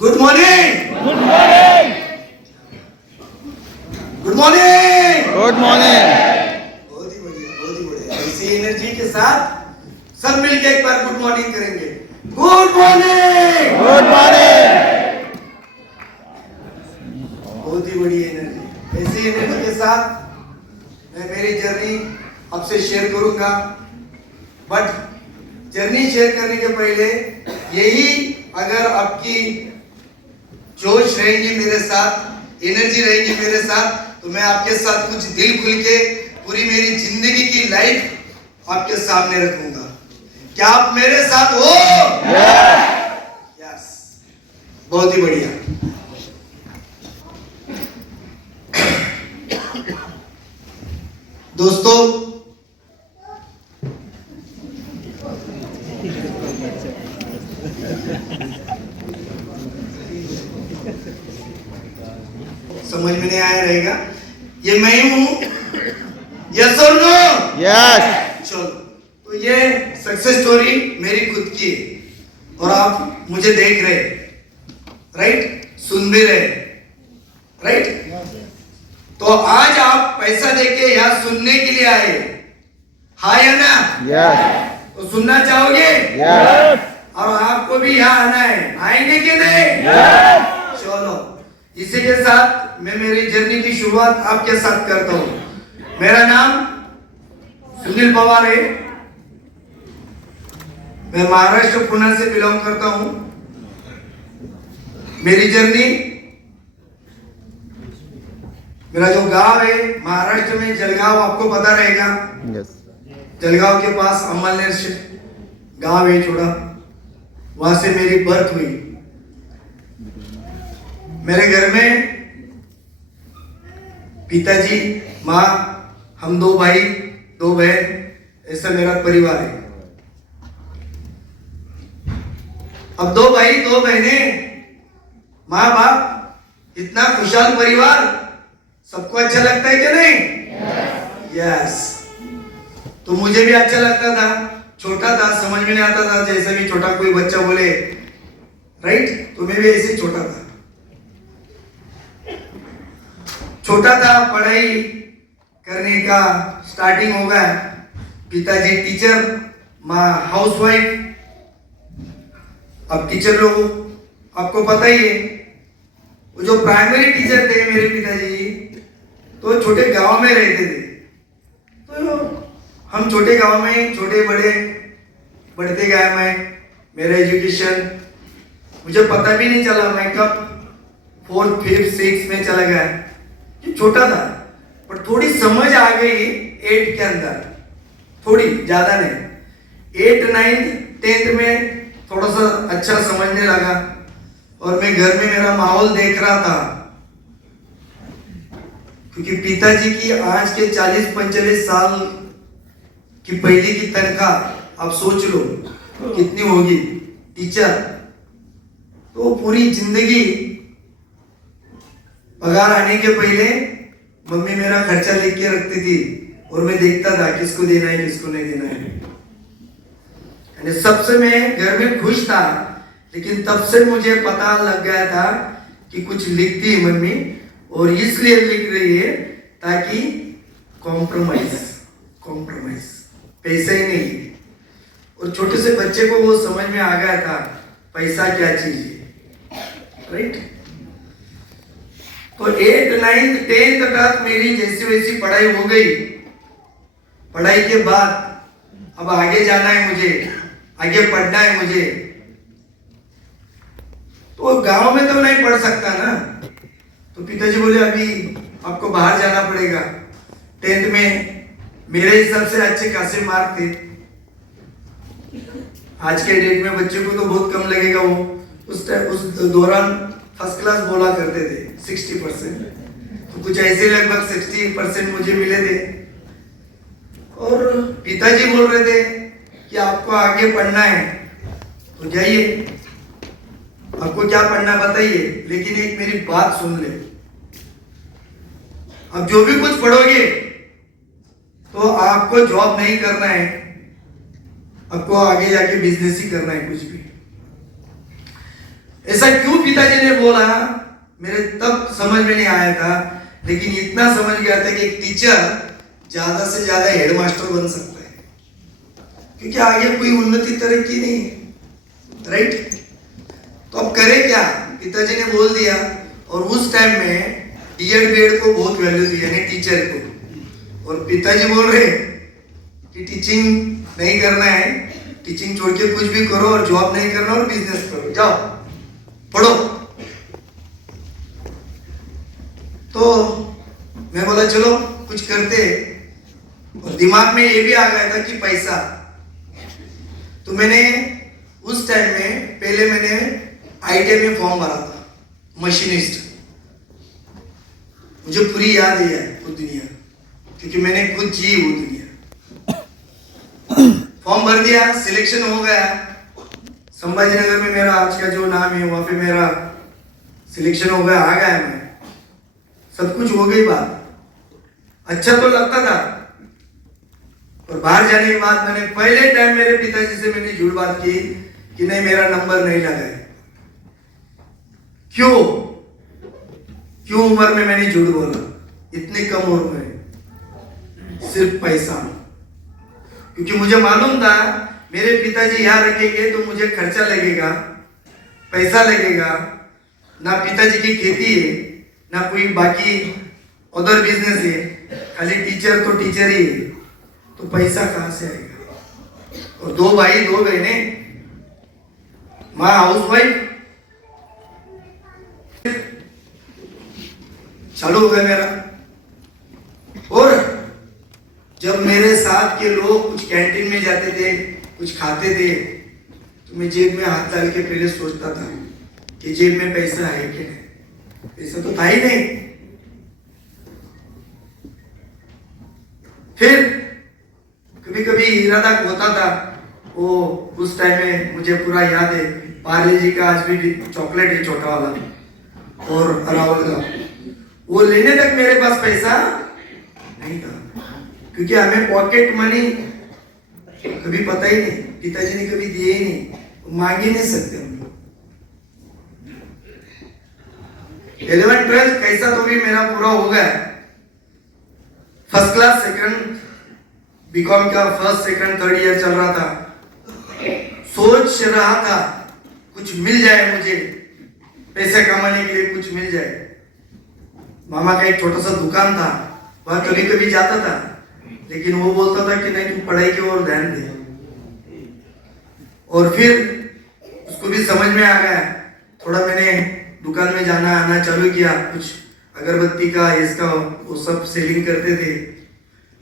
Good morning, good morning, good morning, good morning. बहुत ही बढ़िया, बहुत ही बढ़िया। इसी एनर्जी के साथ सब मिलके एक बार गुड मॉर्निंग करेंगे। Good morning, good morning. बहुत ही बढ़िया एनर्जी। ऐसी एनर्जी के साथ मैं मेरी जर्नी आपसे शेयर करूंगा, बट जर्नी शेयर करने के पहले यही अगर आपकी जोश रहेगी मेरे साथ, एनर्जी रहेगी मेरे साथ, तो मैं आपके साथ कुछ दिल खुल के पूरी मेरी जिंदगी की लाइफ आपके सामने रखूंगा। क्या आप मेरे साथ हो? यस, बहुत ही बढ़िया। दोस्तों, समझ में नहीं आया रहेगा, ये मैं ही हूं, यस और नो? यस। चलो, तो ये सक्सेस स्टोरी मेरी खुद की है और आप मुझे देख रहे, राइट, सुन भी रहे, राइट। तो आज आप पैसा देके यहाँ सुनने के लिए आए, हाँ या ना? यस। तो सुनना चाहोगे? यस। और आपको भी यहाँ आना है, आएंगे कि नहीं? चलो, इसी के साथ मैं मेरी जर्नी की शुरुआत आपके साथ करता हूँ। मेरा नाम सुनील पवार है, मैं महाराष्ट्र पुणे से बिलोंग करता हूँ। मेरी जर्नी, मेरा जो गांव है महाराष्ट्र में जलगांव, आपको पता रहेगा। यस। जलगांव के पास अमलनेर गांव है छोटा, वहां से मेरी बर्थ हुई। मेरे घर में पिताजी, माँ, हम 2 भाई 2 बहन, ऐसा मेरा परिवार है। अब 2 भाई 2 बहने, माँ बाप, इतना खुशहाल परिवार, सबको अच्छा लगता है क्या नहीं? यस। तो मुझे भी अच्छा लगता था, छोटा था, समझ में नहीं आता था, जैसे भी छोटा कोई बच्चा बोले, राइट, तो मैं भी ऐसे छोटा था। छोटा था, पढ़ाई करने का स्टार्टिंग हो गया। पिताजी टीचर, माँ हाउसवाइफ। अब टीचर लोग आपको पता ही है, वो जो प्राइमरी टीचर थे मेरे पिताजी, तो छोटे गांव में रहते थे। तो हम छोटे गांव में छोटे बड़े बढ़ते गए। मेरा एजुकेशन मुझे पता भी नहीं चला, मैं कब 4th 5th 6th में चला गया। छोटा था, पर थोड़ी समझ आ गई 8 के अंदर, थोड़ी ज्यादा नहीं। 8 9th 10th में थोड़ा सा अच्छा समझने लगा, और मैं घर में मेरा माहौल देख रहा था, क्योंकि पिताजी की आज के 40-45 साल की पहले की तनख्वाह आप सोच लो कितनी होगी। टीचर तो पूरी जिंदगी पगार आने के पहले मम्मी मेरा खर्चा लिख के रखती थी, और मैं देखता था किसको देना है किसको नहीं देना है। यानी सबसे मैं घर में खुश था, लेकिन तब से मुझे पता लग गया था कि कुछ लिखती है मम्मी, और इसलिए लिख रही है ताकि कॉम्प्रोमाइज पैसा ही नहीं। और छोटे से बच्चे को वो समझ में आ गया था पैसा क्या चीज है, राइट। तो 8 9 10 तक मेरी जैसी वैसी पढ़ाई हो गई। पढ़ाई के बाद अब आगे जाना है मुझे, आगे पढ़ना है मुझे। तो गांव में तो नहीं पढ़ सकता ना, तो पिताजी बोले अभी आपको बाहर जाना पड़ेगा। 10th में मेरे हिसाब से अच्छे खासे मार्क थे। आज के डेट में बच्चे को तो बहुत कम लगेगा, वो उस दौरान फर्स्ट क्लास बोला करते थे 60%, तो कुछ ऐसे लगभग 60% मुझे मिले थे। और पिताजी बोल रहे थे कि आपको आगे पढ़ना है तो जाइए, आपको क्या पढ़ना बताइए, लेकिन एक मेरी बात सुन ले, अब जो भी कुछ पढ़ोगे तो आपको जॉब नहीं करना है, आपको आगे जाके बिजनेस ही करना है कुछ भी। ऐसा क्यों पिताजी ने बोला, मेरे तब समझ में नहीं आया था, लेकिन इतना समझ गया था कि एक टीचर ज्यादा से ज्यादा हेडमास्टर बन सकता है, क्योंकि आगे कोई उन्नति तरक्की नहीं है, राइट। तो अब करे क्या, पिताजी ने बोल दिया। और उस टाइम में डीएड बीएड को बहुत वैल्यू थी, यानी टीचर को। और पिताजी बोल रहे कि टीचिंग नहीं करना है, टीचिंग छोड़ के कुछ भी करो और जॉब नहीं करना और बिजनेस करो, जाओ पढ़ो। तो मैं बोला चलो कुछ करते। और दिमाग में ये भी आ गया था कि पैसा। तो मैंने उस टाइम में पहले मैंने आईटीआई में फॉर्म भरा था, मशीनिस्ट। मुझे पूरी याद है वो दुनिया, क्योंकि मैंने खुद जी वो दुनिया। फॉर्म भर दिया, सिलेक्शन हो गया। संभाजीनगर में मेरा आज का जो नाम है वहां पे मेरा सिलेक्शन हो गया, आ गया मैं, सब कुछ हो गई बात। अच्छा तो लगता था। और बाहर जाने के बाद मैंने पहले टाइम मेरे पिताजी से मैंने झूठ बात की कि नहीं मेरा नंबर नहीं लगा है। क्यों उम्र में मैंने झूठ बोला, इतनी कम उम्र में, सिर्फ पैसा। क्योंकि मुझे मालूम था मेरे पिताजी यहाँ रखेंगे तो मुझे खर्चा लगेगा, पैसा लगेगा। ना पिताजी की खेती है, ना कोई बाकी अदर बिजनेस है, खाली टीचर तो टीचर ही है, तो पैसा कहाँ से आएगा। और 2 भाई 2 बहने, माँ हाउस वाइफ, चालू हो गया मेरा। और जब मेरे साथ के लोग कुछ कैंटीन में जाते थे, कुछ खाते थे, तो मैं जेब में हाथ डाल के पहले सोचता था कि जेब में पैसा है कि नहीं। पैसा तो था ही नहीं। फिर कभी कभी इरादा होता था, वो उस टाइम में मुझे पूरा याद है, पार्ले जी का आज भी चॉकलेट है छोटा वाला, और अरावल का, वो लेने तक मेरे पास पैसा नहीं था। क्योंकि हमें पॉकेट मनी कभी पता ही नहीं, पिताजी ने कभी दिए ही नहीं, मांग ही नहीं सकते हम लोग। 11th 12th कैसा तो भी मेरा पूरा हो गया। फर्स्ट क्लास सेकंड बीकॉम का फर्स्ट सेकंड थर्ड ईयर चल रहा था। सोच रहा था कुछ मिल जाए, मुझे पैसे कमाने के लिए कुछ मिल जाए। मामा का एक छोटा सा दुकान था, वहां कभी कभी जाता था, लेकिन वो बोलता था कि नहीं तुम पढ़ाई की ओर ध्यान दे। और फिर उसको भी समझ में आ गया, थोड़ा मैंने दुकान में जाना आना चालू किया, कुछ अगरबत्ती का इसका वो सब सेलिंग करते थे,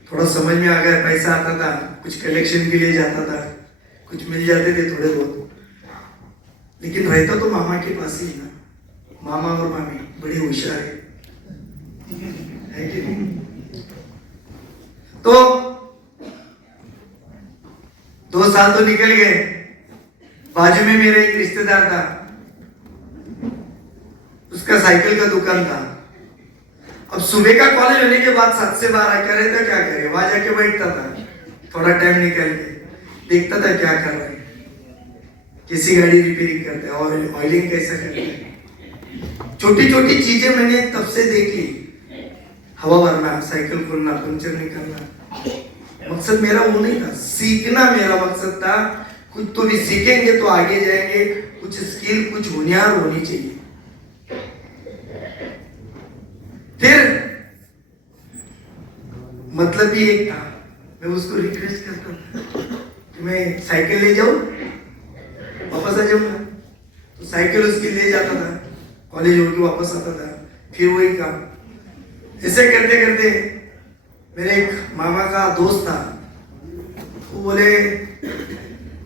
थोड़ा समझ में आ गया, पैसा आता था, कुछ कलेक्शन के लिए जाता था, कुछ मिल जाते थे थोड़े बहुत। लेकिन रहता तो मामा के पास ही ना, मामा और मामी बड़े होशियार है कि नहीं। तो 2 साल तो निकल गए। बाजू में मेरा एक रिश्तेदार था, उसका साइकिल का दुकान था। अब सुबह का कॉलेज होने के बाद 7 से 12 क्या रहता, क्या करे, वहां जाके बैठता था, थोड़ा टाइम निकाल के देखता था क्या कर रहे हैं, किसी गाड़ी रिपेयरिंग करते हैं और ऑयलिंग कैसा करते हैं। छोटी छोटी चीजें मैंने तब से देख ली, हवा भरना, साइकिल खोलना, पंचर निकालना। मकसद मेरा वो नहीं था, सीखना मेरा मकसद था। कुछ तो भी सीखेंगे तो आगे जाएंगे, कुछ स्किल, कुछ हुनर होनी चाहिए। फिर मतलब भी एक था, मैं उसको रिक्वेस्ट करता था कि मैं साइकिल ले जाऊं, वापस आ जाऊंगा। तो साइकिल उसकी ले जाता था, कॉलेज होकर वापस आता था, फिर वही काम। ऐसे करते करते मेरे एक मामा का दोस्त था, वो बोले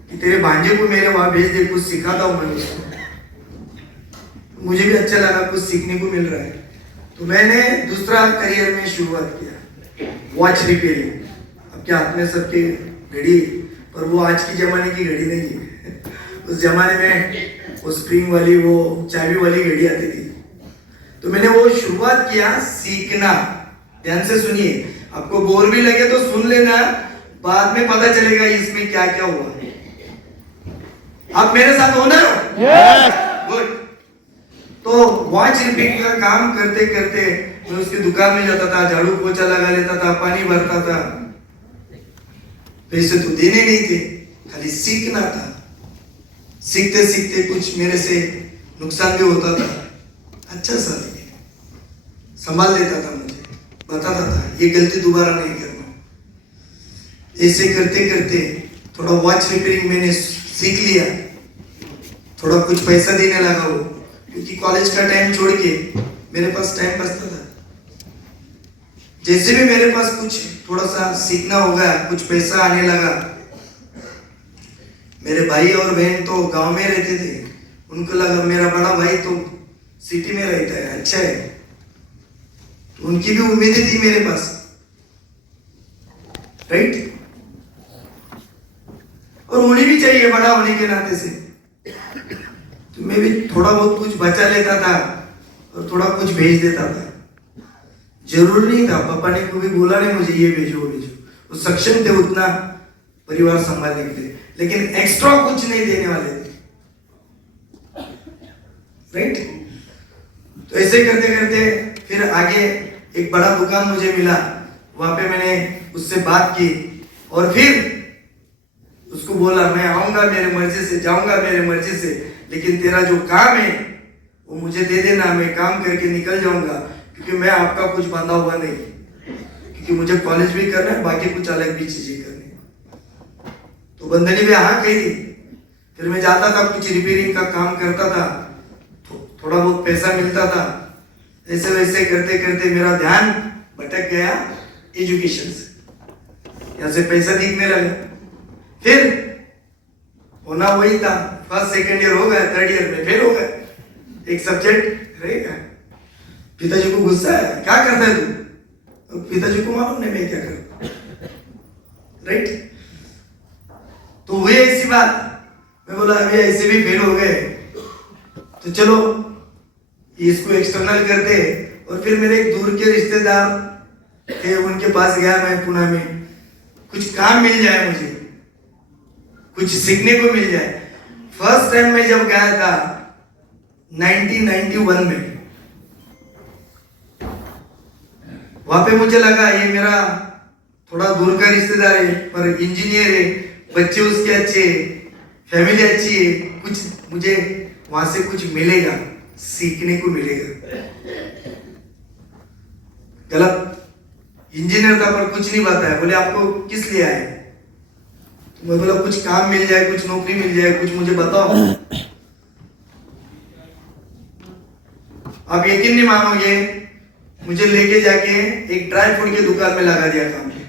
कि तेरे भांजे को मेरे वहां भेज दे, कुछ सिखाता हूं मैं उसको। मुझे भी अच्छा लगा, कुछ सीखने को मिल रहा है। तो मैंने दूसरा करियर में शुरुआत किया, वॉच रिपेयरिंग। अब क्या अपने सबके घड़ी, पर वो आज की जमाने की घड़ी नहीं है। उस जमाने में वो स्प्रिंग वाली, वो चाबी वाली घड़ी आती थी। तो मैंने वो शुरुआत किया सीखना। ध्यान से सुनिए, आपको बोर भी लगे तो सुन लेना, बाद में पता चलेगा इसमें क्या क्या हुआ। आप मेरे साथ हो ना? यस। गुड। तो वॉच रिपेयरिंग का काम करते करते मैं उसकी दुकान में जाता था, झाड़ू पोछा लगा लेता था, पानी भरता था। पैसे तो देने नहीं थे, खाली सीखना था। सीखते सीखते कुछ मेरे से नुकसान भी होता था। अच्छा सा संभाल लेता था, मुझे बताता था ये गलती दोबारा नहीं करना। ऐसे करते करते थोड़ा वॉच रिपेयरिंग मैंने सीख लिया, थोड़ा कुछ पैसा देने लगा वो, क्योंकि कॉलेज का टाइम छोड़ के मेरे पास टाइम बचता था। जैसे भी मेरे पास कुछ थोड़ा सा सीखना होगा, कुछ पैसा आने लगा। मेरे भाई और बहन तो गांव में रहते थे, उनको लगा मेरा बड़ा भाई तो सिटी में रहता है, अच्छा है, तो उनकी भी उम्मीदें थी मेरे पास, राइट। और होनी भी चाहिए बड़ा होने के नाते से। तो मैं भी थोड़ा बहुत कुछ बचा लेता था और थोड़ा कुछ भेज देता था। जरूर नहीं था, पापा ने कभी बोला नहीं मुझे ये भेजो वो भेजो, वो सक्षम थे उतना परिवार संभालने के लिए, लेकिन एक्स्ट्रा कुछ नहीं देने वाले थे, राइट। तो ऐसे करते करते फिर आगे एक बड़ा दुकान मुझे मिला, वहां पे मैंने उससे बात की और फिर उसको बोला मैं आऊंगा मेरे मर्जी से, जाऊंगा मेरे मर्जी से, लेकिन तेरा जो काम है वो मुझे दे देना, मैं काम करके निकल जाऊंगा, क्योंकि मैं आपका कुछ बंधा हुआ नहीं, क्योंकि मुझे कॉलेज भी करना है, बाकी कुछ अलग भी चीजें करनी है। तो बंधनी भी हाँ कही थी। फिर मैं जाता था, कुछ रिपेयरिंग का काम करता था, थोड़ा बहुत पैसा मिलता था। ऐसे वैसे करते करते मेरा ध्यान भटक गया एजुकेशन से, यहाँ से पैसा दिखने लगा। फिर होना वही था, फर्स्ट सेकेंड ईयर हो गया, थर्ड ईयर में फेल हो गया, एक सब्जेक्ट रहेगा। पिताजी को गुस्सा है, क्या करता है तू? तो पिताजी को मालूम नहीं मैं क्या करता, राइट। तो हुई ऐसी बात, मैं बोला अभी ऐसे भी फेल हो गए तो चलो इसको एक्सटर्नल करते। और फिर मेरे एक दूर के रिश्तेदार थे, उनके पास गया मैं पुणे में, कुछ काम मिल जाए मुझे, कुछ सीखने को मिल जाए। फर्स्ट टाइम मैं जब गया था 1991 में, वहां पे मुझे लगा ये मेरा थोड़ा दूर का रिश्तेदार है, पर इंजीनियर है, बच्चे उसके अच्छे, फैमिली अच्छी है, कुछ मुझे वहां से कुछ मिलेगा, सीखने को मिलेगा। गलत इंजीनियर था पर कुछ नहीं बताया, बोले आपको किस लिए आए? तो मैं बोला कुछ काम मिल जाए, कुछ नौकरी मिल जाए, कुछ मुझे बताओ। आप यकीन नहीं मानोगे, मुझे लेके जाके एक ड्राई फ्रूट की दुकान में लगा दिया काम पे,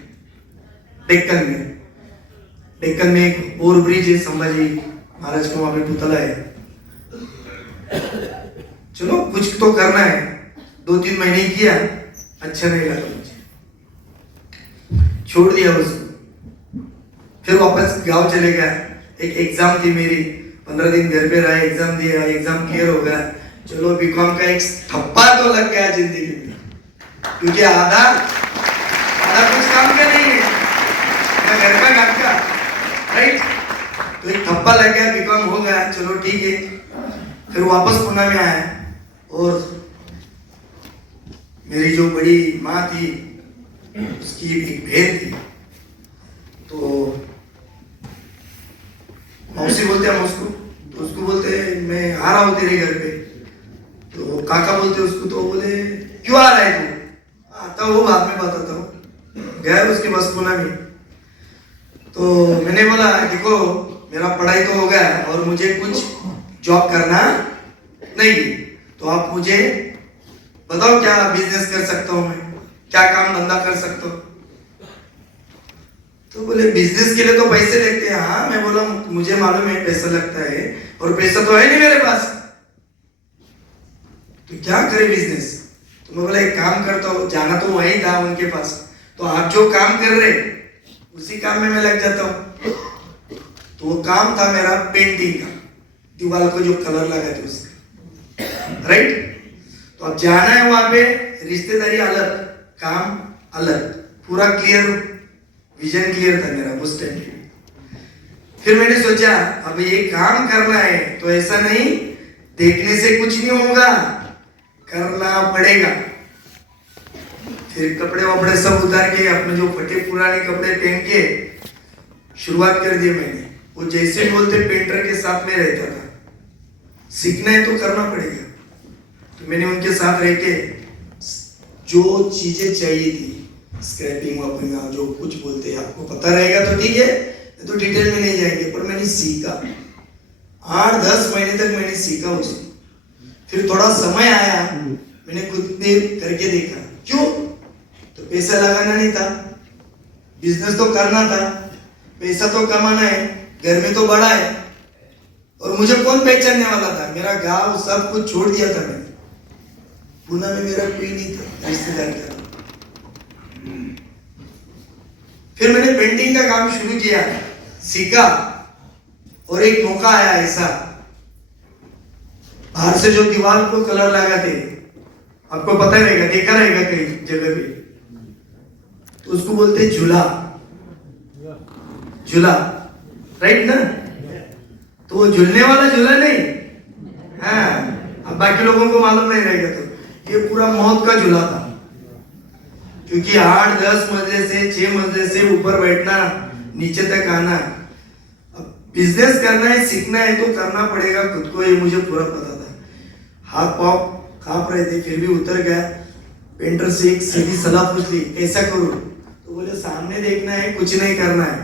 डेक्कन में। डेक्कन में एक ओवर ब्रिज है, संभाजी महाराज का वहां पे पुतला है। चलो कुछ तो करना है, 2-3 महीने किया, अच्छा नहीं लगा मुझे, छोड़ दिया उसको। फिर वापस गांव चले गया, एक एग्जाम थी मेरी, 15 दिन घर पे रहा, एग्जाम दिया, एग्जाम क्लियर हो गया। चलो बीकॉम का एक ठप्पा तो लग गया जिंदगी में, क्योंकि आधा कुछ काम का नहीं है, मैं घर का काम का, राइट। तो एक ठप्पा लग गया, बीकॉम हो गया, चलो ठीक है। फिर वापस पुणे में आया और मेरी जो बड़ी माँ थी उसकी एक बहन थी, तो मौसी बोलते हैं उसको, तो उसको बोलते मैं आ रहा हूँ तेरे घर पे। तो काका बोलते उसको, तो बोले क्यों आ रहा है तू? आता हूँ बाद में बताता हूँ। गया उसके पास पुणे में, तो मैंने बोला देखो मेरा पढ़ाई तो हो गया और मुझे कुछ जॉब करना नहीं, तो आप मुझे बताओ क्या बिजनेस कर सकता हूँ मैं, क्या काम धंधा कर सकता हूँ? तो बोले बिजनेस के लिए तो पैसे लगते हैं। हाँ, मैं बोला मुझे मालूम है पैसा लगता है, और पैसा तो है नहीं मेरे पास, तो क्या करे बिजनेस? तो मैं बोला एक काम करता हूँ, जाना तो वही था उनके पास, तो आप जो काम कर रहे उसी काम में मैं लग जाता हूँ। तो वो काम था मेरा पेंटिंग का, दीवार को जो कलर लगाते उसका, राइट। तो अब जाना है वहां पे, रिश्तेदारी अलग, काम अलग, पूरा क्लियर, विजन क्लियर था मेरा उस टाइम पे। फिर मैंने सोचा अब ये काम करना है तो ऐसा नहीं देखने से कुछ नहीं होगा, करना पड़ेगा। फिर कपड़े वपड़े सब उतार के अपने जो फटे पुराने कपड़े पहन के शुरुआत कर दी मैंने। वो जैसे बोलते पेंटर के साथ में रहता था, सीखना है तो करना पड़ेगा। तो मैंने उनके साथ रह के जो चीजें चाहिए थी, स्क्रैपिंग वपिंग जो कुछ बोलते हैं, आपको पता रहेगा तो ठीक है, तो डिटेल में नहीं जाएंगे, पर मैंने सीखा। 8-10 महीने तक मैंने सीखा उसको। फिर थोड़ा समय आया, मैंने खुद ने करके देखा। क्यों? तो पैसा लगाना नहीं था, बिजनेस तो करना था, पैसा तो कमाना है, घर में तो बड़ा है, और मुझे कौन पहचानने वाला था? मेरा गांव सब कुछ छोड़ दिया था मैंने। पुणे में मेरा कोई नहीं था रिश्तेदार का। फिर मैंने पेंटिंग का काम शुरू किया, सीखा, और एक मौका आया ऐसा, बाहर से जो दीवार को कलर लगाते, आपको पता रहेगा, देखा रहेगा कई जगह पे, तो उसको बोलते झूला, झूला, राइट ना? तो वो झूलने वाला झूला नहीं, हाँ, अब बाकी लोगों को मालूम नहीं रहेगा। तो ये पूरा मौत का झूला था, क्योंकि 8-10 मंजिले से 6 मंजिले से ऊपर बैठना, नीचे तक आना। अब बिजनेस करना है, सीखना है तो करना पड़ेगा खुद को, ये मुझे पूरा पता था। हाथ पाँव कांप रहे थे, फिर भी उतर गया। पेंटर से एक सीधी सलाह पूछ ली, कैसा करूं? तो बोले सामने देखना है, कुछ नहीं करना है,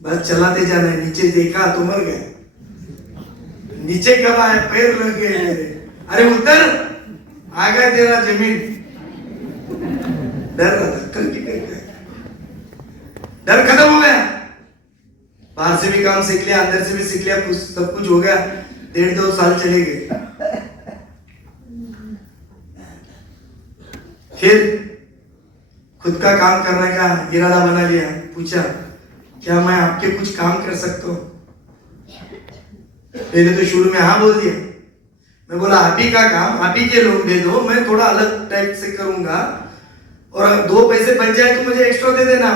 बस चलाते जाना है। नीचे देखा तो मर गया। नीचे कब आया? पैर लग गए मेरे। अरे उतर, आ गया तेरा जमीन। डर रहा था, कल की कर डर खत्म हो गया। बाहर से भी काम सीख लिया, अंदर से भी सीख लिया, कुछ सब कुछ हो गया। 1.5-2 साल चले गए। फिर खुद का काम करने का इरादा बना लिया। पूछा, क्या मैं आपके कुछ काम कर सकता हूँ? पहले तो शुरू में हाँ बोल दिया। मैं बोला आप ही का काम, आप ही के लोग दे दो, मैं थोड़ा अलग टाइप से करूंगा, और 2 पैसे बच जाए तो मुझे एक्स्ट्रा दे देना।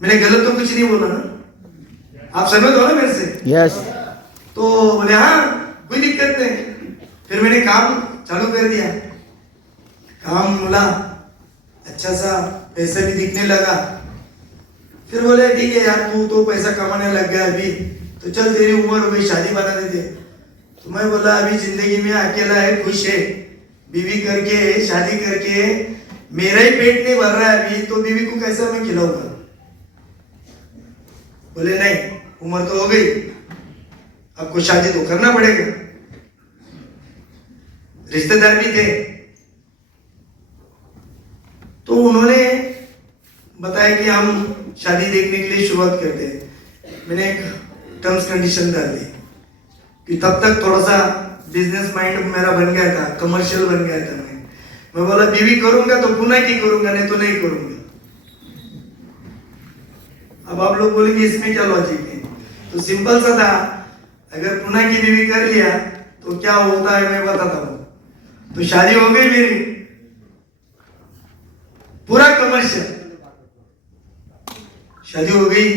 मैंने गलत तो कुछ नहीं बोला ना? आप समझ हो ना मेरे से? यस। तो बोले हाँ, कोई दिक्कत नहीं। फिर मैंने काम चालू कर दिया। काम मिला, अच्छा सा पैसा भी दिखने लगा। फिर बोले ठीक है यार, तू तो पैसा कमाने लग गया अभी, तो चल तेरी उम्र हो गई, शादी बना देते। तो मैं बोला अभी जिंदगी में अकेला है, खुश है, बीवी करके शादी करके मेरा ही पेट नहीं भर रहा है अभी, तो बीवी को कैसा मैं खिलाऊंगा? बोले नहीं, उम्र तो हो गई, आपको शादी तो करना पड़ेगा। रिश्तेदार भी थे, तो उन्होंने बताया कि हम शादी देखने के लिए शुरुआत करते हैं। मैंने एक टर्म्स कंडीशन डाल दी कि तब तक थोड़ा सा बिजनेस माइंड मेरा बन गया था, कमर्शियल बन गया था। मैं बोला बीवी करूंगा तो पुणे की करूंगा, नहीं तो नहीं करूंगा। अब आप लोग बोलेंगे इसमें क्या लॉजिक है? तो सिंपल सा था, अगर पुणे की बीवी कर लिया तो क्या होता है मैं बताता हूँ। तो शादी हो गई मेरी, पूरा कमर्शियल शादी हो गई।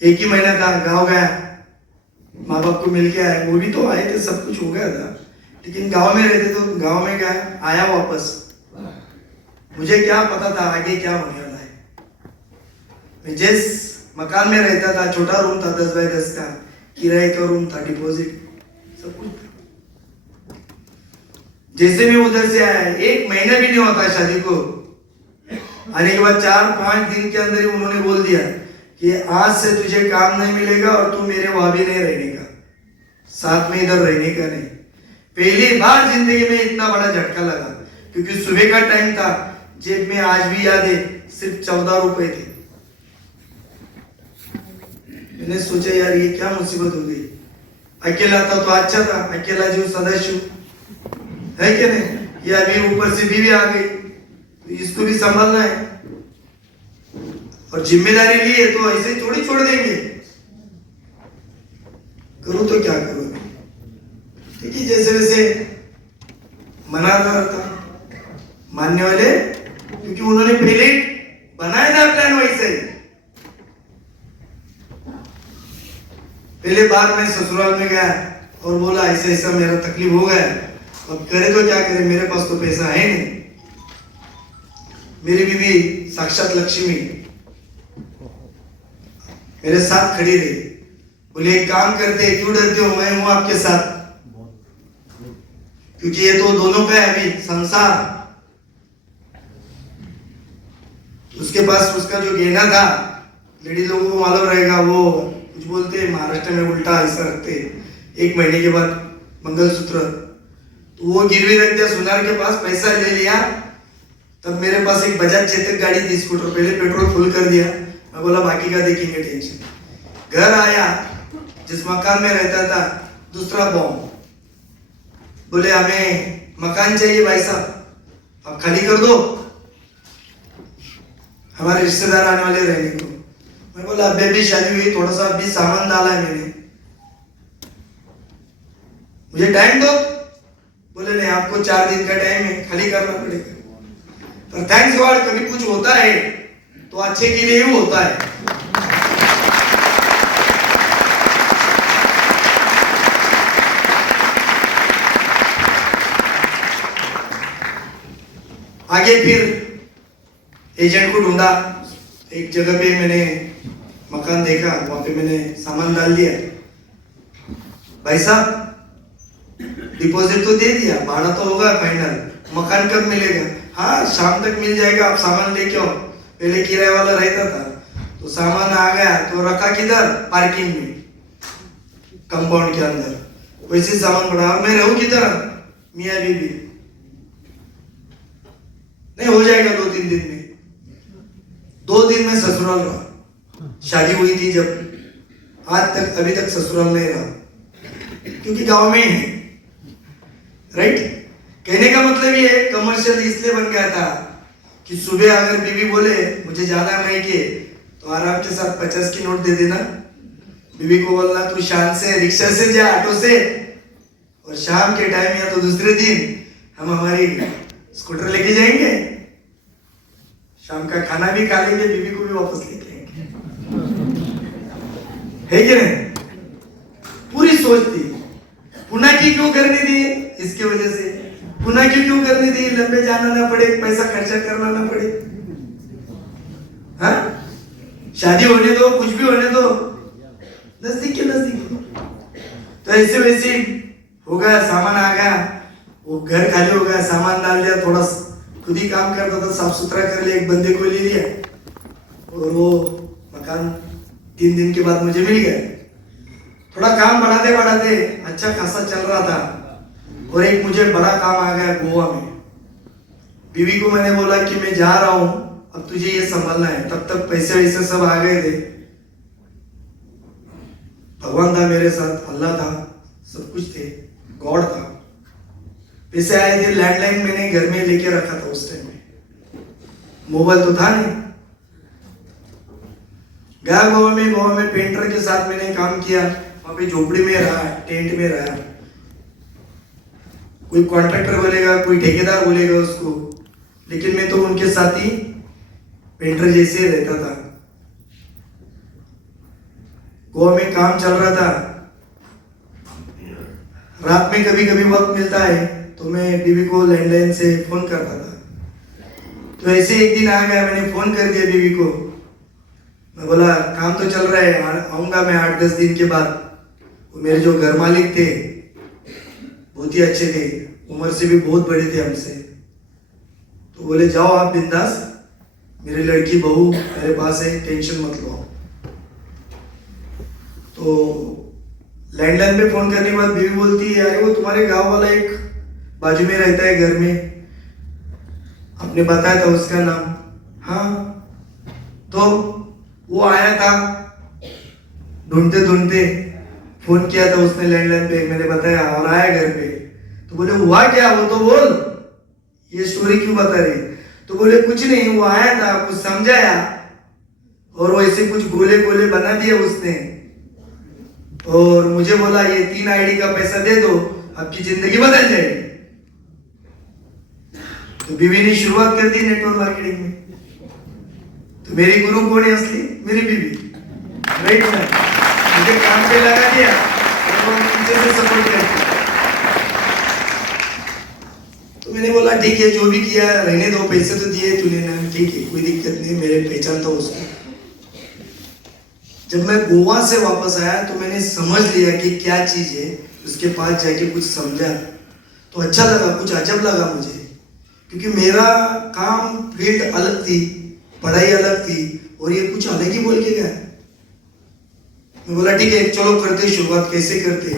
1 ही महीना था, गांव गया, माँ बाप को मिल के आया। वो भी तो आए थे, सब कुछ हो गया था, लेकिन गांव में रहते तो गांव में गया, आया वापस। मुझे क्या पता था आगे क्या होने वाला है। मैं जिस मकान में रहता था, छोटा रूम था, 10 बाय 10 का, किराए का रूम था, डिपॉजिट सब कुछ था। जैसे मैं उधर से आया, 1 महीना भी नहीं होता शादी को, आने के बाद 4-5 दिन के अंदर ही उन्होंने बोल दिया कि आज से तुझे काम नहीं मिलेगा और तू मेरे वहां भी नहीं रहने का, साथ में इधर रहने का नहीं। पहली बार जिंदगी में इतना बड़ा झटका लगा, क्योंकि सुबह का टाइम था, जेब में आज भी याद है सिर्फ 14 रुपए थे। मैंने सोचा यार ये क्या मुसीबत हो गई। अकेला था तो अच्छा था, अकेला जो सदाशिव है क्या नहीं? ये अभी ऊपर से बीवी आ गई, तो इसको भी संभालना है, और जिम्मेदारी ली है तो ऐसे थोड़ी छोड़ देंगे। करूं तो क्या करूं? ठीक है, जैसे वैसे मना रहा था मानने वाले, क्योंकि उन्होंने पहले बनाया था प्लान वैसे ही। पहले बार मैं ससुराल में गया और बोला ऐसा ऐसा मेरा तकलीफ हो गया, अब करे तो क्या करे, मेरे पास तो पैसा है नहीं। मेरी बीवी साक्षात लक्ष्मी मेरे साथ खड़ी रही, बोले एक काम करते, क्यों डरते हो, मैं हूं आपके साथ, क्योंकि ये तो दोनों का है अभी संसार। उसके पास उसका जो गहना था, लेडी लोगों को मालूम रहेगा, वो कुछ बोलते महाराष्ट्र में उल्टा ऐसा रखते, 1 महीने के बाद मंगलसूत्र, तो वो गिरवी रख दिया सुनार के पास, पैसा ले लिया। तब मेरे पास एक बजाज चेतक गाड़ी थी स्कूटर, पहले पेट्रोल फुल कर दिया, मैं बोला बाकी का देखेंगे, टेंशन। घर आया, जिस मकान में रहता था दूसरा बॉम्ब, बोले हमें मकान चाहिए भाई साहब, आप खाली कर दो, हमारे रिश्तेदार आने वाले रहने को। मैं बोला अभी भी शादी हुई, थोड़ा सा अभी सामान डाला है मैंने, मुझे टाइम दो। बोले नहीं, आपको 4 दिन का टाइम है, खाली करना पड़ेगा। पर थैंक्स गॉड कभी कुछ होता है तो अच्छे के लिए ही होता है। आगे फिर एजेंट को ढूंढा, एक जगह पे मैंने मकान देखा, वहां पे मैंने सामान डाल दिया। भाई साहब डिपॉजिट तो दे दिया, भाड़ा तो होगा फाइनल, मकान कब मिलेगा? हाँ शाम तक मिल जाएगा, आप सामान लेके आओ। पहले किराए वाला रहता था, तो सामान आ गया तो रखा किधर? पार्किंग में, कंपाउंड के अंदर। वैसे सामान पड़ा, और मैं रहूं किधर? मियाँ बीबी। नहीं हो जाएगा 2-3 दिन में। 2 दिन में ससुराल रहा, शादी हुई थी जब, आज तक अभी तक ससुराल नहीं रहा, क्योंकि गांव में ही है। राइट? कहने का मतलब ये कमर्शियल इसलिए बन गया था कि सुबह अगर बीवी बोले मुझे जाना है मायके, तो आराम के साथ 50 की नोट दे देना, बीवी को बोलना तू शान से रिक्शा से जा, ऑटो से, और शाम के टाइम या तो दूसरे दिन हम हमारी स्कूटर लेके जाएंगे, शाम का खाना भी खा लेंगे, बीवी को भी वापस लेके आएंगे। है कि नहीं? पूरी सोच थी। पुणे की क्यों करनी थी? इसकी वजह से। पुणे की क्यों करनी थी? लंबे जाना ना पड़े, पैसा खर्चा करना ना पड़े। हाँ, शादी होने दो, कुछ भी होने दो, नजदीक के नजदीक। तो ऐसे वैसे हो गया, सामान आ गया, वो घर खाली हो गया, सामान डाल दिया, थोड़ा खुद ही काम करता था, साफ सुथरा कर लिया, एक बंदे को ले लिया, और वो मकान 3 दिन के बाद मुझे मिल गया। थोड़ा काम बढ़ाते बढ़ाते अच्छा खासा चल रहा था, और एक मुझे बड़ा काम आ गया गोवा में। बीवी को मैंने बोला कि मैं जा रहा हूं, अब तुझे ये संभालना है। तब तक पैसे वैसे सब आ गए थे, भगवान था मेरे साथ, अल्लाह था, सब कुछ थे, गॉड था। पैसे आए थे, लैंडलाइन मैंने घर में लेके रखा था उस टाइम में, मोबाइल तो था नहीं। गया गोवा में पेंटर के साथ मैंने काम किया, वहां पे झोपड़ी में रहा, टेंट में रहा। कोई कॉन्ट्रैक्टर बोलेगा, कोई ठेकेदार बोलेगा उसको, लेकिन मैं तो उनके साथ ही पेंटर जैसे रहता था। गोवा में काम चल रहा था, रात में कभी कभी वक्त मिलता है तो मैं बीवी को लैंडलाइन से फोन करता था। तो ऐसे एक दिन आ गया, मैंने फोन कर दिया बीवी को, मैं बोला काम तो चल रहा है, आऊंगा मैं 8-10 दिन के बाद। वो मेरे जो घर मालिक थे बहुत ही अच्छे थे, उम्र से भी बहुत बड़े थे हमसे, तो बोले जाओ आप बिंदास, मेरी लड़की बहू मेरे पास है, टेंशन मत लो। तो लैंडलाइन पे फोन करने के बाद बीवी बोलती है, अरे वो तुम्हारे गांव वाला एक बाजू में रहता है घर में, आपने बताया था उसका नाम। हाँ, तो वो आया था, ढूंढते ढूंढते फोन किया था उसने लैंडलाइन पे, मैंने बताया, और आया घर पे। तो बोले हुआ क्या, वो तो बोल, ये स्टोरी क्यों बता रही? तो बोले कुछ नहीं, वो आया था, कुछ समझाया, और वो ऐसे कुछ गोले गोले बना दिए उसने, और मुझे बोला ये 3 आईडी का पैसा दे दो, आपकी जिंदगी बदल जाएगी। तो बीवी ने शुरुआत कर दी नेटवर्क मार्केटिंग में। तो मेरी गुरु कौन है असली? मेरी बीवी। राइट ना? मुझे काम पे लगा दिया तो वो पीछे से सपोर्ट करते। तो मैंने बोला ठीक है, जो भी किया रहने दो, पैसे तो दिए तूने ना, ठीक है कोई दिक्कत नहीं, मेरे पहचान था उसको। जब मैं गोवा से वापस आया तो मैंने समझ लिया कि क्या चीज है, उसके पास जाके कुछ समझा तो अच्छा लगा, कुछ अजब लगा मुझे, क्योंकि मेरा काम फील्ड अलग थी, पढ़ाई अलग थी, और ये कुछ अलग ही बोल के गया। मैं बोला ठीक है चलो करते शुरुआत, कैसे करते।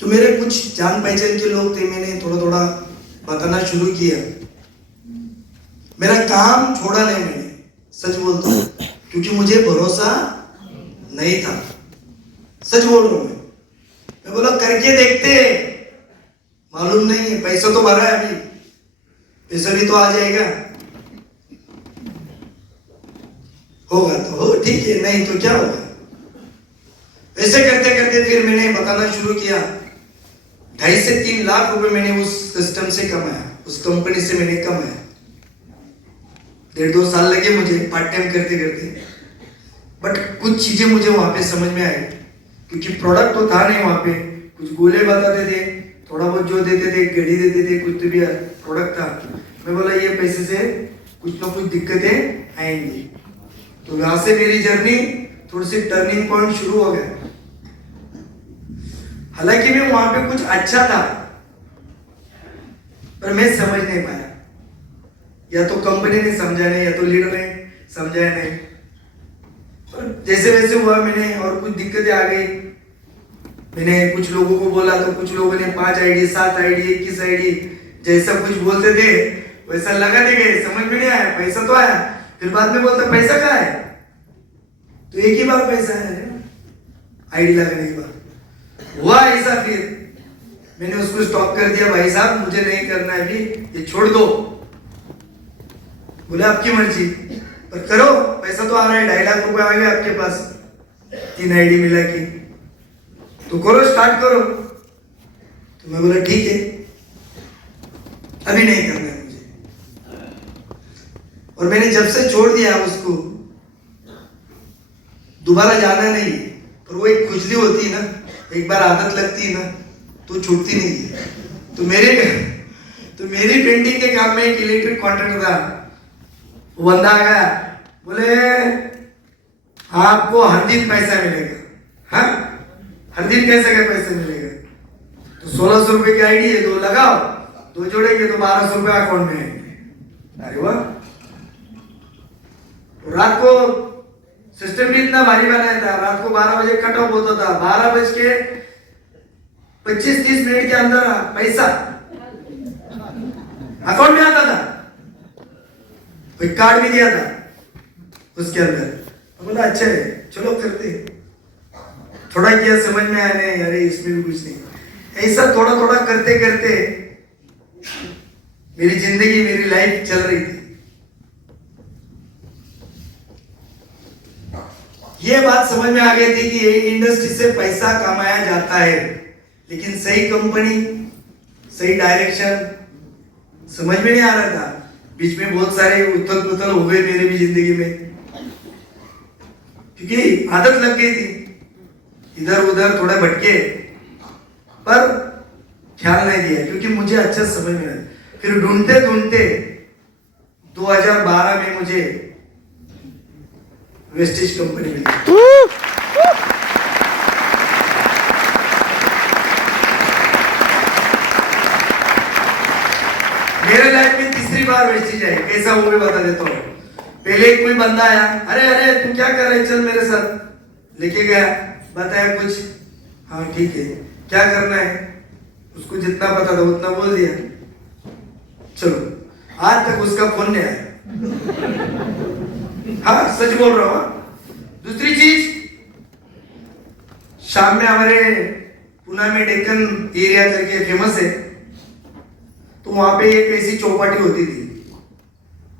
तो मेरे कुछ जान पहचान के लोग थे, मैंने थोड़ा थोड़ा बताना शुरू किया। मेरा काम छोड़ा नहीं मैंने, सच बोलता हूँ, क्योंकि मुझे भरोसा नहीं था, सच बोल रहा हूं मैं बोला करके देखते, मालूम नहीं है, पैसा तो भरा है अभी, पैसा भी तो आ जाएगा, होगा तो हो ठीक है, नहीं तो क्या होगा। ऐसे करते करते फिर मैंने बताना शुरू किया। 2.5 से 3 लाख रुपए मैंने उस सिस्टम से कमाया, उस कंपनी से मैंने कमाया। 1.5-2 साल लगे मुझे पार्ट टाइम करते करते, बट कुछ चीजें मुझे वहां पे समझ में आई, क्योंकि प्रोडक्ट तो था नहीं वहां पे, कुछ गोले बताते थे, थोड़ा बहुत जो देते थे, घड़ी देते थे, कुछ तो भी प्रोडक्ट था। मैं बोला ये पैसे से कुछ ना कुछ दिक्कतें आएंगी। तो वहां से मेरी जर्नी थोड़ी सी टर्निंग पॉइंट शुरू हो गया। हालांकि मैं वहां पे कुछ अच्छा था, पर मैं समझ नहीं पाया, या तो कंपनी ने समझा नहीं, या तो लीडर ने समझाया नहीं। और जैसे वैसे हुआ मैंने, और कुछ दिक्कतें आ गई। मैंने कुछ लोगों को बोला तो कुछ लोगों ने 5 आईडी, 7 आईडी, 21 आईडी, जैसा कुछ बोलते थे वैसा लगाते गए, समझ में नहीं आया, पैसा तो आया, फिर बाद में बोलते पैसा कहाँ है, तो एक ही बार पैसा है आईडी लगाने के बाद। हुआ ऐसा, फिर मैंने उसको स्टॉप कर दिया, भाई साहब मुझे नहीं करना है अभी, ये छोड़ दो। बोले आपकी मर्जी, पर करो, पैसा तो आ रहा है, 2.5 लाख रुपए आ गए आपके पास, 3 आईडी मिला के, तो करो, स्टार्ट करो। तो मैं बोला ठीक है, अभी नहीं करना है मुझे। और मैंने जब से छोड़ दिया उसको, दोबारा जाना नहीं, पर वो एक खुजली होती है ना, एक बार आदत लगती है ना तो छूटती नहीं है। तो मेरी पेंटिंग के काम में एक इलेक्ट्रिक कॉन्ट्रैक्टर था, वो बंदा आ गया, बोले आपको हर दिन पैसा मिलेगा। हाँ, हर दिन कैसे का पैसा मिलेगा, तो 1600 रुपए की आईडी है, 2 लगाओ, 2 जोड़ेंगे तो 1200 रुपए अकाउंट में आएंगे। अरे वाह। रात को सिस्टम भी इतना भारी बनाया था, रात को 12 बजे कट ऑफ होता था, 12 बज के 25-30 मिनट के अंदर पैसा अकाउंट में आता था, कोई कार्ड भी दिया था उसके अंदर। बोला अच्छा है चलो करते, थोड़ा किया समझ में आया, नहीं अरे इसमें भी कुछ नहीं। ऐसा थोड़ा थोड़ा करते करते मेरी जिंदगी, मेरी लाइफ चल रही थी। ये बात समझ में आ गई थी कि इंडस्ट्री से पैसा कमाया जाता है, लेकिन सही कंपनी, सही डायरेक्शन समझ में नहीं आ रहा था। बीच में बहुत सारे उथल पुथल हो गए मेरी भी जिंदगी में, क्योंकि आदत लग गई थी, इधर उधर थोड़ा भटके, पर ख्याल नहीं दिया, क्योंकि मुझे अच्छा समझ में आया। फिर ढूंढते ढूंढते 2012 में मुझे वेस्टेज कंपनी मिली। मेरे लाइफ में तीसरी बार वेस्टेज आई, कैसा वो भी बता देता हूँ। पहले कोई बंदा आया, अरे अरे तू क्या कर रहे, चल मेरे साथ, लेके गया, बताया कुछ, हाँ ठीक है क्या करना है, उसको जितना पता था उतना बोल दिया, चलो। आज तक उसका फोन नहीं आया। हाँ सच बोल रहा हूँ। दूसरी चीज, शाम में हमारे पुणे में डेक्कन एरिया करके फेमस है, तो वहां पे एक ऐसी चौपाटी होती थी,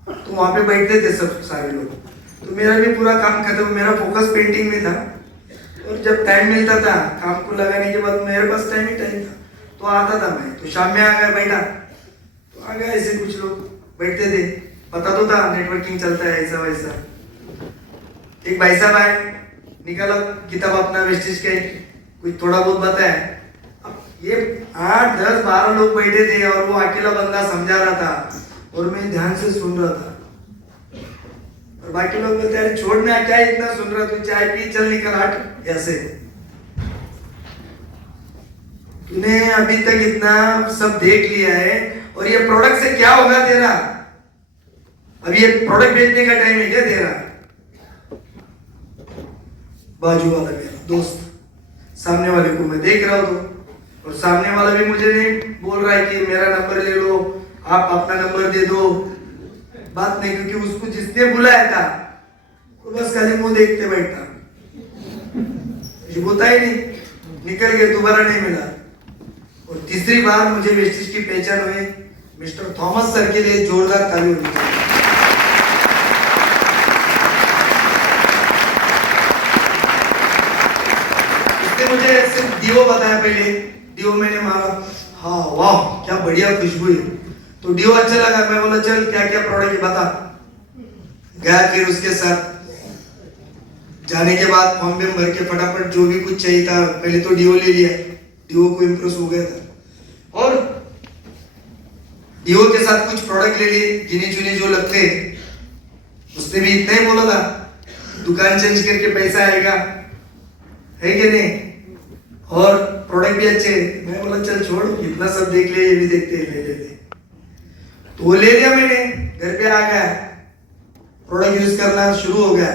तो वहां पे बैठते थे सब सारे लोग। तो मेरा भी पूरा काम खत्म, मेरा फोकस पेंटिंग में था, और जब टाइम मिलता था काम को लगाने के बाद, मेरे पास टाइम ही टाइम था, तो आता था मैं। तो शाम में आ गया बैठा, तो आ गया ऐसे कुछ लोग बैठते थे, पता तो था नेटवर्किंग चलता है ऐसा वैसा। एक भाई साहब आए, निकाला किताब अपना वेस्टेज के, कुछ थोड़ा बहुत बताया। अब ये 8, 10, 12 लोग बैठे थे और वो अकेला बंदा समझा रहा था और मैं ध्यान से सुन रहा था। और बाकी लोग बोलते हैं छोड़ना क्या इतना सुन रहा, तू चाय पी, चल निकल हट। ऐसे तूने अभी तक इतना सब देख लिया है और ये प्रोडक्ट से क्या होगा तेरा? अभी ये प्रोडक्ट बेचने का टाइम है क्या तेरा? बाजू वाला मेरा दोस्त, सामने वाले को मैं देख रहा हूं और सामने वाला भी मुझे नहीं बोल रहा है कि मेरा नंबर ले लो, आप अपना नंबर दे दो, बात नहीं, क्योंकि उसको जिसने बुलाया था वो बस खाली मुंह देखते बैठा, होता ही नहीं, निकल गया, दोबारा नहीं मिला। और तीसरी बार मुझे वेस्टेज की पहचान हुई। मिस्टर थॉमस सर के लिए जोरदार ताली होनी चाहिए। उसने मुझे सिर्फ डीओ बताया पहले, डीओ मैंने मारा, हाँ वाह क्या बढ़िया खुशबू है, तो डीओ अच्छा लगा। मैं बोला चल क्या क्या प्रोडक्ट है बता। गया फिर उसके साथ, जाने के बाद फॉर्म में भर के फटाफट जो भी कुछ चाहिए था पहले तो डीओ ले लिया, डीओ को इम्प्रेस हो गया था और डीओ के साथ कुछ प्रोडक्ट ले लिए गिने चुने जो लगते। उसने भी इतना ही बोला था, दुकान चेंज करके पैसा आएगा, है कि नहीं, और प्रोडक्ट भी अच्छे। मैं बोला चल छोड़, इतना सब देख ले, ये भी देखते ले ले ले। तो वो ले लिया मैंने, घर पे आ गया, प्रोडक्ट यूज करना शुरू हो गया।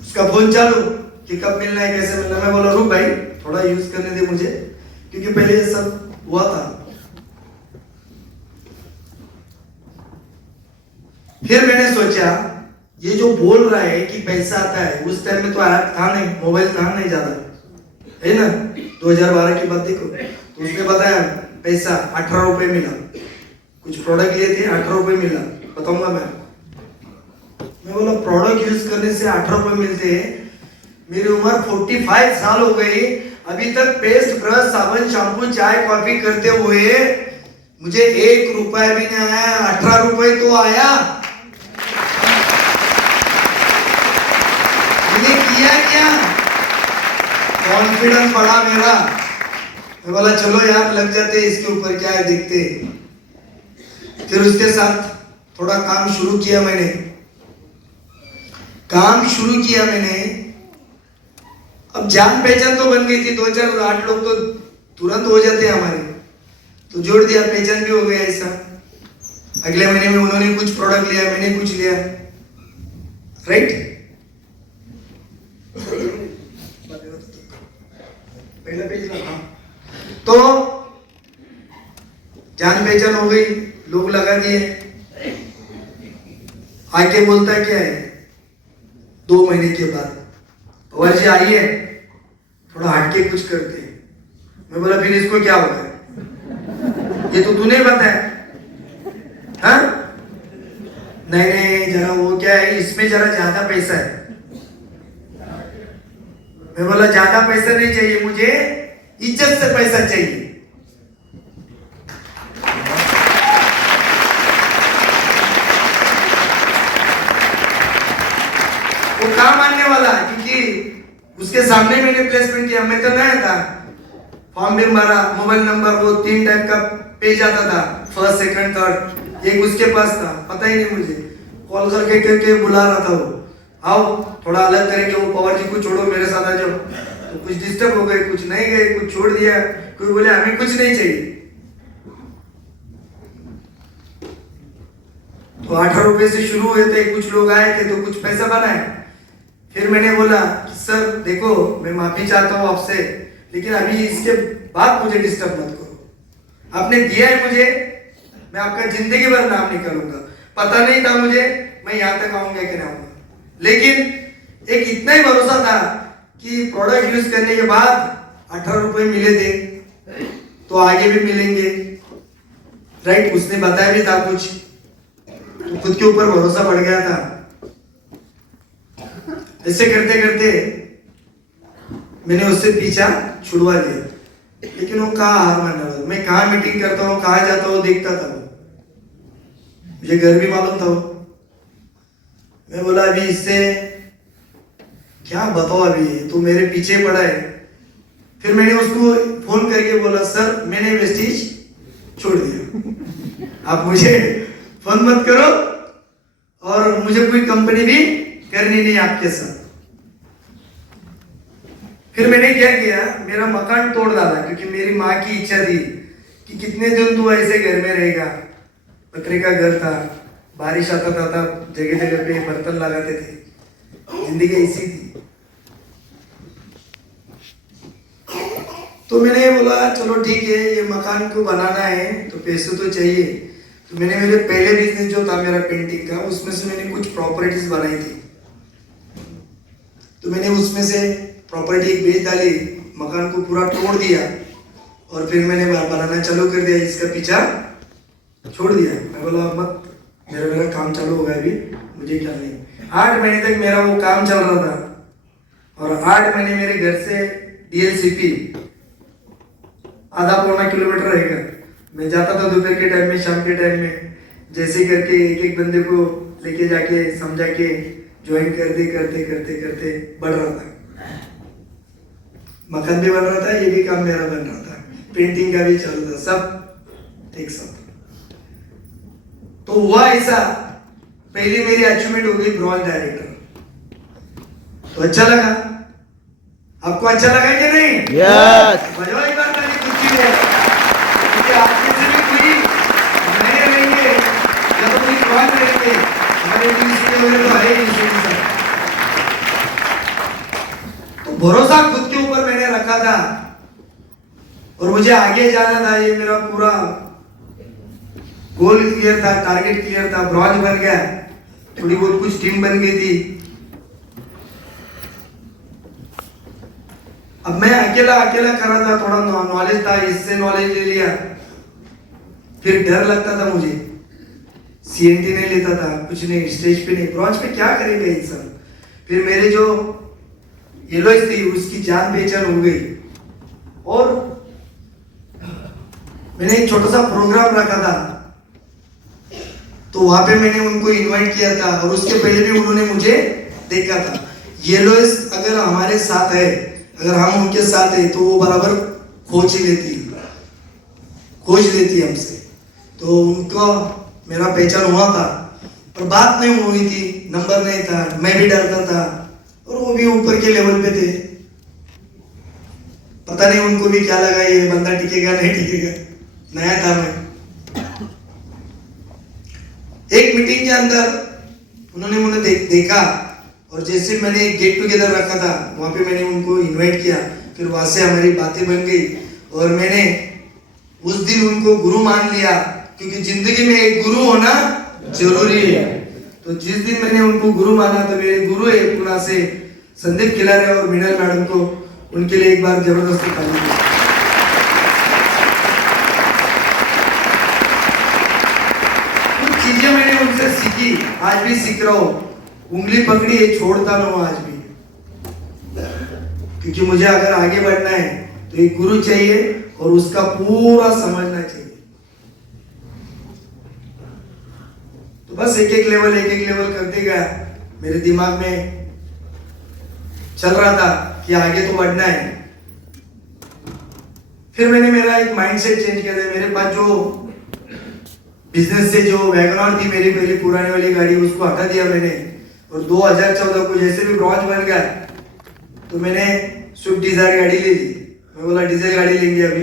उसका फोन चालू कि कब मिलना है, कैसे मिलना। मैं बोला रुक भाई थोड़ा यूज करने दे मुझे, क्योंकि पहले ये सब हुआ था। फिर मैंने सोचा ये जो बोल रहा है कि पैसा आता है, उस टाइम में तो था नहीं, मोबाइल था नहीं ज्यादा, है ना, 2012 की बात देखो। तो उसने बताया पैसा 18 रुपए मिला, कुछ प्रोडक्ट लिए थे 18 रुपए मिला, बताऊंगा मैं बोला प्रोडक्ट यूज करने से 18 रुपए मिलते हैं। मेरी उम्र 45 साल हो गई, अभी तक पेस्ट, ब्रश, साबुन, शैम्पू, चाय, कॉफी करते हुए मुझे 1 रुपया भी नहीं आया, 18 रुपए तो आया। मैंने किया क्या? कॉन्फिडेंस बढ़ा मेरा। मैं बोला चलो यार लग जाते इसके ऊपर, क्या है देखते। फिर उसके साथ थोड़ा काम शुरू किया मैंने, अब जान पहचान तो बन गई थी, 2-4-8 लोग तो तुरंत हो जाते हैं हमारे, तो जोड़ दिया, पहचान भी हो गया ऐसा। अगले महीने में उन्होंने कुछ प्रोडक्ट लिया, मैंने कुछ लिया, राइट। पहला पेज ना, तो जान पहचान हो गई, लोग लगा दिए। आके बोलता क्या है 2 महीने के बाद, पवार जी आइए थोड़ा हटके कुछ करते हैं। मैं बोला फिर इसको क्या होगा, ये तो तूने बताया। हाँ नहीं जरा वो क्या है, इसमें जरा ज्यादा पैसा है। मैं बोला ज्यादा पैसा नहीं चाहिए मुझे, इज्जत से पैसा चाहिए। वो काम आने वाला, क्योंकि उसके सामने मैंने प्लेसमेंट किया। मैं तो नया था, फॉर्म भी भरा, मोबाइल नंबर वो 3 टाइप का पेज आता था, फर्स्ट, सेकंड, थर्ड, एक उसके पास था, पता ही नहीं मुझे। कॉल करके बुला रहा था वो, आओ थोड़ा अलग करेंगे, वो पवार जी को छोड़ो मेरे साथ आ जाओ। तो कुछ डिस्टर्ब हो गए, कुछ नहीं गए, कुछ छोड़ दिया, कोई बोले हमें कुछ नहीं चाहिए। तो 18 रुपए से शुरू हुए थे, कुछ लोग आए थे तो कुछ पैसा बनाए। फिर मैंने बोला कि सर देखो मैं माफी चाहता हूँ आपसे, लेकिन अभी इसके बाद मुझे डिस्टर्ब मत करो। आपने दिया है मुझे, मैं आपका जिंदगी भर नाम नहीं करूंगा। पता नहीं था मुझे मैं यहाँ तक आऊंगा कि ना आऊंगा, लेकिन एक इतना ही भरोसा था कि प्रोडक्ट यूज करने के बाद 18 रुपए मिले थे तो आगे भी मिलेंगे, राइट। उसने बताया भी था कुछ, तो खुद के ऊपर भरोसा बढ़ गया था। ऐसे करते करते मैंने उससे पीछा छुड़वा दिया, लेकिन वो कहाँ हार मानने वाला। मैं कहाँ मीटिंग करता हूँ, कहाँ जाता हूँ, देखता था वो, मुझे घर भी मालूम था वो। मैं बोला अभी इससे क्या बताओ अभी, तो मेरे पीछे पड़ा है। फिर मैंने उसको फोन करके बोला, सर मैंने वेस्टीज छोड़ दिया, आप मुझे फोन मत करो और मुझे कोई कंपनी भी करनी नहीं आपके साथ। फिर मैंने क्या किया, मेरा मकान तोड़ डाला, क्योंकि मेरी माँ की इच्छा थी कि कितने दिन तू ऐसे घर में रहेगा। पतरे का घर था, बारिश आता था तब जगह जगह पे बर्तन लगाते थे, जिंदगी ऐसी थी। तो मैंने बोला चलो ठीक है, ये मकान को बनाना है तो पैसे तो चाहिए। तो मैंने मेरे पहले बिजनेस जो था मेरा पेंटिंग का, उसमें से मैंने कुछ प्रॉपर्टीज बनाई थी। तो मैंने उसमें से प्रॉपर्टी एक बेच डाली, मकान को पूरा तोड़ दिया और फिर मैंने बनाना चालू कर दिया, इसका पीछा छोड़ दिया। मैं बोला मत, मेरा काम चालू होगा अभी, मुझे क्या नहीं। 8 महीने तक मेरा वो काम चल रहा था और 8 महीने मेरे घर से DLCP आधा पौना किलोमीटर रहेगा। मैं जाता था दोपहर के टाइम में, शाम के टाइम में, जैसे करके एक एक बंदे को लेके जाके समझा के ज्वाइन करते करते करते करते बढ़ रहा था। मकान भी बन रहा था, ये भी काम मेरा बन रहा था, पेंटिंग का भी चल रहा था, सब एक साथ। तो हुआ ऐसा, पहली मेरी अचीवमेंट हो गई ब्रॉन्ज डायरेक्टर। तो अच्छा लगा, आपको अच्छा लगा कि नहीं? यस। बजाओ एक बार ताली खुशी है, क्योंकि आपके से भी कोई नए रहेंगे या तो कोई ब्रॉन्ज रहेंगे, हमारे यूनिवर्सिटी वगैरह तो है यूनिवर्सिटी से। तो भरोसा खुद के ऊपर मैंने रखा था और मुझे आगे जाना था, ये मेरा पूरा गोल क्लियर था, टारगेट क्लियर था, ब्रॉन्ज बन गया, थोड़ी बहुत कुछ टीम बन गई थी। अब मैं अकेला कर रहा था, थोड़ा नॉलेज था, इससे नॉलेज ले लिया। फिर डर लगता था मुझे, CNT नहीं लेता था, कुछ नहीं, स्टेज पे नहीं, ब्रॉन्ज पे क्या करेगा इंसान। फिर मेरे जो एलॉयज थी उसकी जान पहचान हो गई और मैंने एक छोटा सा प्रोग्राम रखा था, तो वहां पे मैंने उनको इनवाइट किया था और उसके पहले भी उन्होंने मुझे देखा था। येलोइस अगर हमारे साथ है, अगर हम उनके साथ है तो वो बराबर खोज लेती हमसे। तो उनका मेरा पहचान हुआ था पर बात नहीं हुई थी, नंबर नहीं था, मैं भी डरता था और वो भी ऊपर के लेवल पे थे। पता नहीं उनको भी क्या लगा, ये बंदा टिकेगा नहीं टिकेगा, नया था मैं। एक मीटिंग के अंदर उन्होंने मुझे देखा और जैसे मैंने एक गेट टुगेदर रखा था वहां पे मैंने उनको इनवाइट किया। फिर वहां से हमारी बातें बन गई और मैंने उस दिन उनको गुरु मान लिया, क्योंकि जिंदगी में एक गुरु होना जरूरी है। तो जिस दिन मैंने उनको गुरु माना तो मेरे गुरु है पुणे से संदीप खिलारे और मीनल मैडम को, उनके लिए एक बार जबरदस्ती ताली दी। कुछ चीजें मैंने उनसे सीखी, आज भी सीख रहा हूँ। उंगली पकड़ी है, छोड़ता ना हूं आज भी, क्योंकि मुझे अगर आगे बढ़ना है तो एक गुरु चाहिए और उसका पूरा समझना चाहिए। तो बस एक एक लेवल करते गया, मेरे दिमाग में चल रहा था कि आगे तो बढ़ना है। फिर मैंने मेरा एक माइंडसेट चेंज किया था। मेरे पास जो बिजनेस से जो वैगनआर थी मेरी पहली पुरानी वाली गाड़ी, उसको हटा दिया मैंने और 2014 को जैसे भी ब्रॉन्ज बन गया तो मैंने स्विफ्ट डिजायर गाड़ी ले ली। मैं बोला डीजल गाड़ी लेंगे अभी,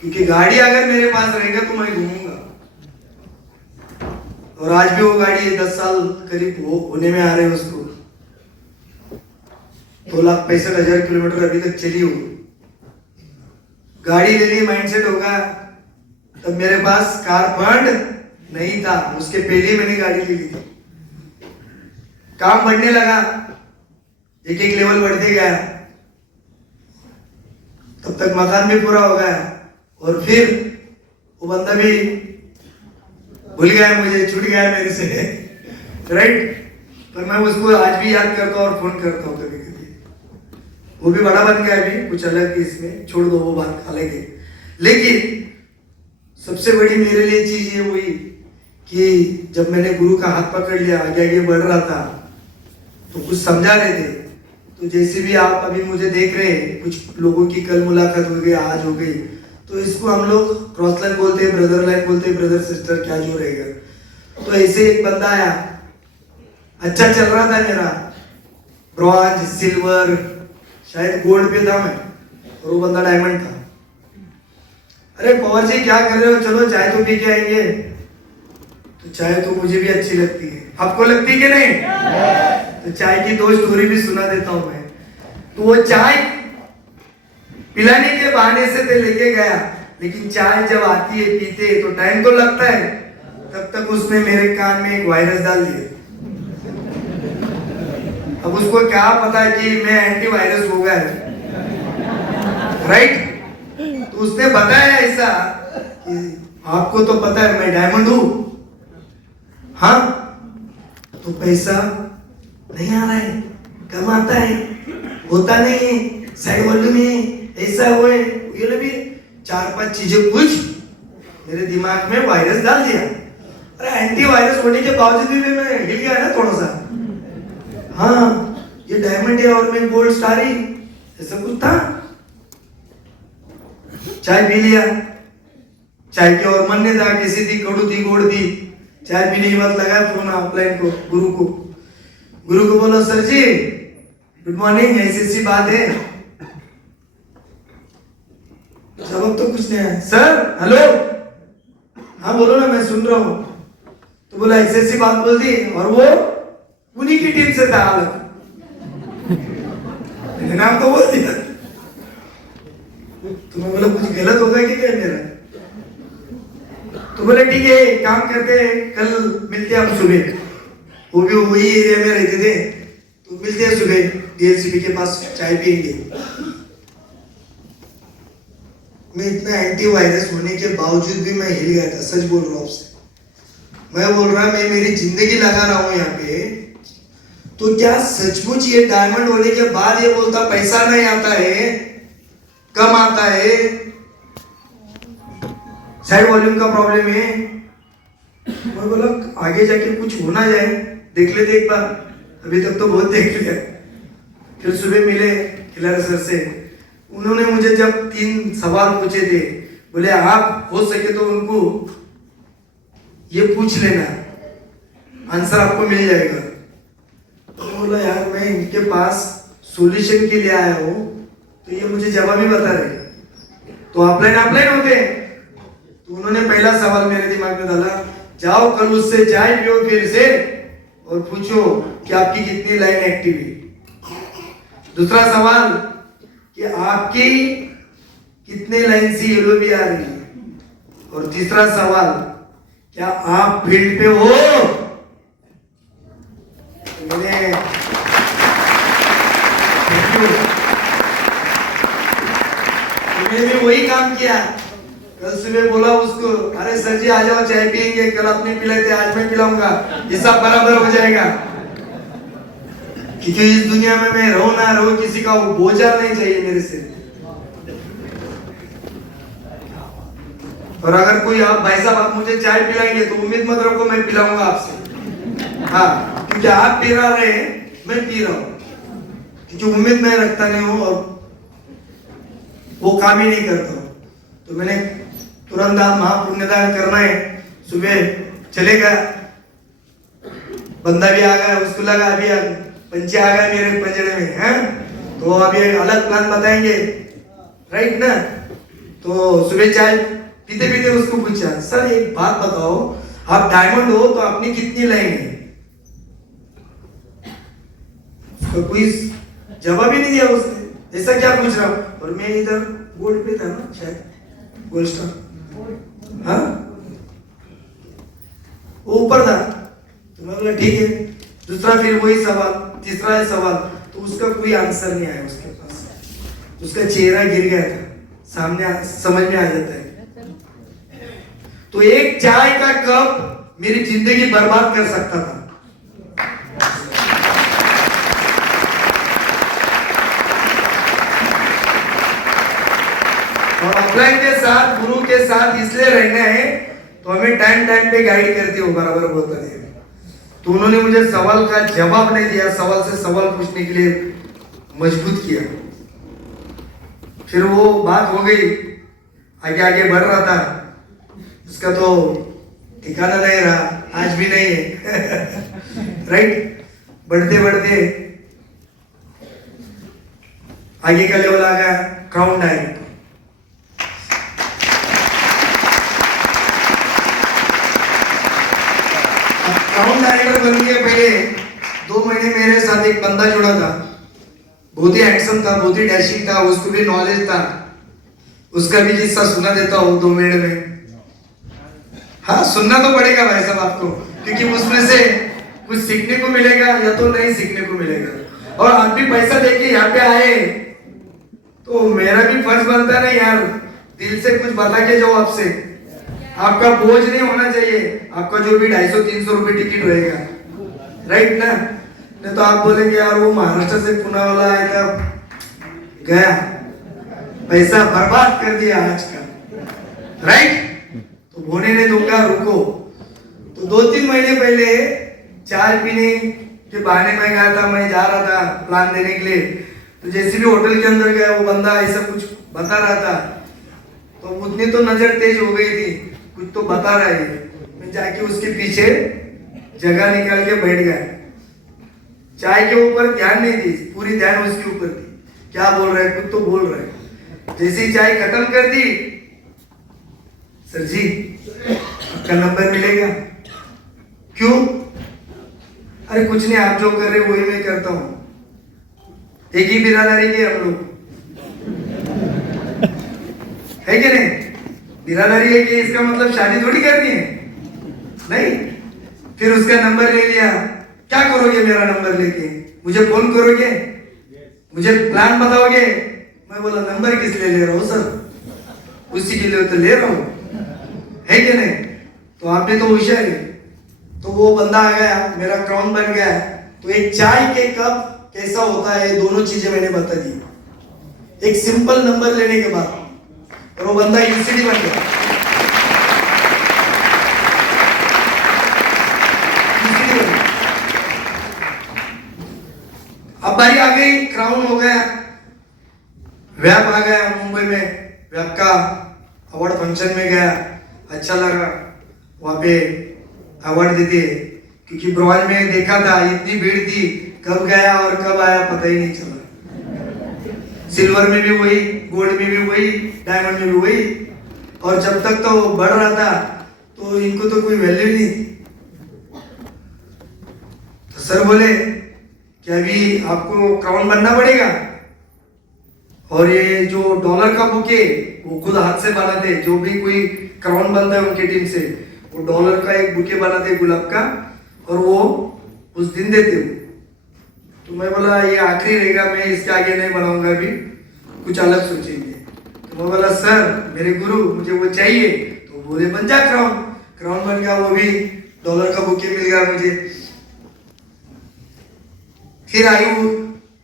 क्योंकि गाड़ी अगर मेरे पास रहेगा तो मैं घूमूंगा। और आज भी वो गाड़ी 10 साल करीब होने में आ रहे हैं उसको, 2,65,000 किलोमीटर अभी तक चली हो। गाड़ी ले ली, माइंडसेट होगा। तब मेरे पास कार फंड नहीं था, उसके पहले मैंने गाड़ी ले ली थी। काम बढ़ने लगा, एक एक लेवल बढ़ते गया, तब तक मकान भी पूरा हो गया और फिर वो बंदा भी भूल गया मुझे, छूट गया मेरे से, राइट। पर मैं उसको आज भी याद करता हूँ और फोन करता हूँ कभी कभी। वो भी बड़ा बन गया अभी, कुछ अलग ही, इसमें छोड़ दो वो बात अलग है। लेकिन सबसे बड़ी मेरे लिए चीज ये हुई कि जब मैंने गुरु का हाथ पकड़ लिया, आगे आगे बढ़ रहा था, तो कुछ समझा रहे थे तो जैसे भी आप अभी मुझे देख रहे हैं, कुछ लोगों की कल मुलाकात हो गई, आज हो गई, तो इसको हम लोग क्रॉस लाइन बोलते हैं, ब्रदर लाइन बोलते हैं, ब्रदर सिस्टर क्या जो रहेगा। तो ऐसे एक बंदा आया, अच्छा चल रहा था मेरा, ब्रॉन्ज सिल्वर शायद गोल्ड पे था मैं, और वो बंदा डायमंड था। अरे पवन जी क्या कर रहे हो, चलो चाय तो पी के आएंगे। तो चाय तो मुझे भी अच्छी लगती है, आपको लगती है कि नहीं? तो चाय की दो स्टोरी भी सुना देता हूं मैं। तो वो चाय पिलाने के बहाने से तो लेके गया, लेकिन चाय जब आती है पीते तो टाइम तो लगता है, तब तक उसने मेरे कान में एक वायरस डाल दिया। अब उसको क्या पता कि मैं एंटीवायरस हो गया है, राइट? तो उसने बताया ऐसा कि आपको तो पता है मैं डायमंड हूं, हाँ तो पैसा नहीं आ रहा है, कम आता है, होता नहीं है, साइड वॉल्यूम में ऐसा वो है, ये लोग भी 4-5 चीजें कुछ मेरे दिमाग में वायरस डाल दिया। अरे एंटीवायरस होने के बावजूद भी मैं हिल गया ना थोड़ा सा, हाँ ये डायमंड है और मैं गोल्ड स्टार ही, ऐसा कुछ था। चाय पी लिया, चाय के और मन नहीं था, किसी थी कड़ू थी गोड़ थी। चाय पीने के बाद लगाया फोन ऑफलाइन को, गुरु को बोला सर जी गुड मॉर्निंग, ऐसी बात है। जवाब तो कुछ नहीं है। सर हेलो, हाँ बोलो ना मैं सुन रहा हूं। तो बोला ऐसी बात बोल दी, और वो उन्हीं की टीम से था, अलग नाम तो बोल दिया। तो मैं बोला कुछ गलत होगा कि क्या मेरा? तो बोले ठीक है काम करते हैं, कल मिलते हैं हम सुबह। वो भी वही एरिया में रहते थे, तो मिलते हैं सुबह डीएलसीबी के पास, चाय पियेंगे। मैं इतना एंटीवायरस होने के बावजूद भी मैं हिल गया था, सच बोल रहा हूँ आपसे। मैं बोल रहा मैं मेरी जिंदगी लगा रहा हूँ यहाँ पे, तो क्या सचमुच ये डायमंड होने के बाद ये बोलता पैसा नहीं आता है, कम आता है, साइड वॉल्यूम का प्रॉब्लम है। मैं बोला आगे जाके कुछ होना जाए, देख लेते एक बार, अभी तक तो बहुत देख लिया। फिर सुबह मिले खिलाड़ी सर से, उन्होंने मुझे जब 3 सवाल पूछे थे, बोले आप हो सके तो उनको ये पूछ लेना, आंसर आपको मिल जाएगा। तो बोला यार मैं इनके पास सॉल्यूशन के लिए आया हूँ, तो ये मुझे जवाब ही बता रहे, तो ऑफलाइन होते। तो उन्होंने पहला सवाल मेरे दिमाग में डाला, जाओ कल उससे चाय पियो फिर से और पूछो कि आपकी कितनी लाइन एक्टिव है। दूसरा सवाल कि आपकी कितने लाइन से येलो भी आ रही है। और तीसरा सवाल, क्या आप फील्ड पे हो? तो मैंने भी वही काम किया। कल सुबह बोला उसको, अरे सर जी आ जाओ चाय पियेंगे, कल अपने पिलाए थे आज मैं पिलाऊंगा, हिसाब बराबर हो जाएगा। क्योंकि इस दुनिया में मैं रहूं ना रहूं, किसी का वो बोझा नहीं चाहिए मेरे से। और अगर कोई आप भाई साहब आप मुझे चाय पिलाएंगे तो उम्मीद मत रखो मैं पिलाऊंगा आपसे, हाँ क्योंकि आप पी रहे हैं मैं पी रहा हूं, क्योंकि उम्मीद मैं रखता नहीं हूं और वो काम ही नहीं करता हूं। तो मैंने तुरंत महापुण्यदान करना है, सुबह चले गया, बंदा भी आ गया, उसको लगा अभी पंचे आ गए मेरे पंजरे में हैं, तो अभी अलग प्लान बताएंगे, राइट ना। तो सुबह चाय पीते पीते उसको पूछा, सर एक बात बताओ, आप डायमंड हो तो आपने कितनी लाइन है? उसका कोई जवाब ही नहीं दिया उसने, ऐसा क्या पूछ रहा हूं। और मैं इधर गोल्ड पे था ना, शायद गोल्ड स्टार, हाँ वो ऊपर था। तो मैं बोला ठीक है। दूसरा फिर वही सवाल, तीसरा सवाल, तो उसका कोई आंसर नहीं आया उसके पास, उसका चेहरा गिर गया था, सामने समझ में आ जाता है। तो एक चाय का कप मेरी जिंदगी बर्बाद कर सकता था। और ऑफलाइन के साथ, गुरु के साथ इसलिए रहना है तो हमें टाइम टाइम पे गाइड करते हो, बराबर बोलता है। तो उन्होंने मुझे सवाल का जवाब नहीं दिया, सवाल से सवाल पूछने के लिए मजबूत किया। फिर वो बात हो गई, आगे आगे बढ़ रहा था, उसका तो ठिकाना नहीं रहा, आज भी नहीं है। राइट, बढ़ते बढ़ते आगे का लेवल आ गया क्राउन डायरेक्टर। क्राउन डायरेक्टर बनने के पहले 2 महीने मेरे साथ एक बंदा जुड़ा था, बहुत ही हैंडसम था, बहुत ही डैशिंग था, उसको भी नॉलेज था। उसका भी किस्सा सुना देता हूँ 2 मिनट में। हाँ, सुनना तो पड़ेगा भाई साहब आपको, क्योंकि उसमें से कुछ सीखने को मिलेगा या तो नहीं सीखने को मिलेगा। और आप भी पैसा देके यहाँ पे आए तो मेरा भी फर्ज बनता है ना यार, दिल से कुछ बता के जाओ आपसे। आपका बोझ नहीं होना चाहिए, आपका जो भी 250-300 रुपए टिकट रहेगा, राइट ना। नहीं तो आप बोलेंगे यार वो महाराष्ट्र से पुणे वाला आया था, गया पैसा बर्बाद कर दिया आज का, राइट। तो होने नहीं दूंगा, रुको। तो 2-3 महीने पहले चाय पीने के बहाने में गया था, मैं जा रहा था प्लान देने के लिए। तो जैसे भी होटल के अंदर गया, वो बंदा ऐसा कुछ बता रहा था, तो उतनी तो नजर तेज हो गई थी, कुछ तो बता रहा है। मैं जाके उसके पीछे जगह निकाल के बैठ गया। चाय के ऊपर ध्यान नहीं दी, पूरी ध्यान उसके ऊपर थी, क्या बोल रहा है, कुछ तो बोल रहा है। जैसे ही चाय खत्म कर दी, सर जी आपका नंबर मिलेगा। क्यों? अरे कुछ नहीं, आप जो कर रहे वही मैं करता हूं, एक ही बिरादरी के हम लोग, है कि नहीं? बिरादरी है कि इसका मतलब शादी थोड़ी करनी है, नहीं। फिर उसका नंबर ले लिया। क्या करोगे मेरा नंबर लेके? मुझे फोन करोगे, मुझे प्लान बताओगे? मैं बोला नंबर किस लिए ले रहा हूँ सर, उसी के लिए तो ले रहा हूँ, है कि नहीं? तो आप भी तो होशियार है। तो वो बंदा आ गया, मेरा क्राउन बन गया। तो एक चाय के कप कैसा होता है, दोनों चीजें मैंने बता दी एक सिंपल नंबर लेने के बाद, और वो बंदा यूसीडी बन गया। अब बारी आ गई, क्राउन हो गया, व्याप आ गया मुंबई में, व्याप का अवार्ड फंक्शन में गया, अच्छा लगा। वहां पे अवार्ड देते, क्योंकि ब्रॉन्ज में देखा था इतनी भीड़ थी, कब गया और कब आया पता ही नहीं चला। सिल्वर में भी वही, गोल्ड में भी वही, डायमंड में भी वही, और जब तक तो बढ़ रहा था तो इनको तो कोई वैल्यू नहीं थी। तो सर बोले कि अभी आपको क्राउन बनना पड़ेगा, और ये जो डॉलर का बुके वो खुद हाथ से बनाते, जो भी कोई क्राउन बनता है उनकी टीम से, वो डॉलर का एक बुके बनाते गुलाब का, और वो उस दिन देते हो। तो मैं बोला ये आखिरी रहेगा, मैं इसके आगे नहीं बनाऊंगा, अभी कुछ अलग सोचेंगे। तो मैं बोला सर मेरे गुरु मुझे वो चाहिए। तो बोले बन जा क्राउन। क्राउन बन गया, वो भी डॉलर का बुके मिल गया मुझे। फिर आई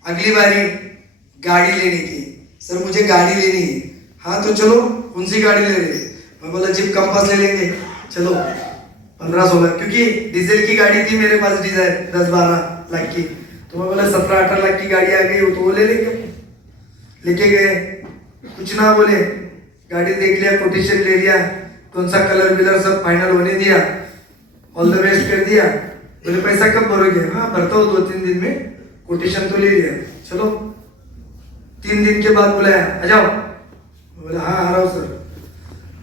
अगली बारी गाड़ी लेने की, सर मुझे गाड़ी लेनी है। हाँ तो चलो, कौन सी गाड़ी ले रहे? मैं बोला जीप कंपास ले लेंगे, चलो 15-16, क्योंकि डीजल की गाड़ी थी मेरे पास, डिजायर 10-12 लाख की। तो मैं बोला 17-18 लाख की गाड़ी आ गई हो तो वो ले लेंगे। लेके गए, कुछ ना बोले, गाड़ी देख लिया, कोटेशन ले लिया, कौन सा कलर विलर सब फाइनल होने दिया, ऑल द बेस्ट कर दिया। बोले पैसा कब भरोगे? हाँ भरता हूँ 2-3 दिन में, कोटेशन तो ले लिया, चलो। 3 दिन के बाद बुलाया, आ जाओ। बोले हाँ आ रहा हूँ सर।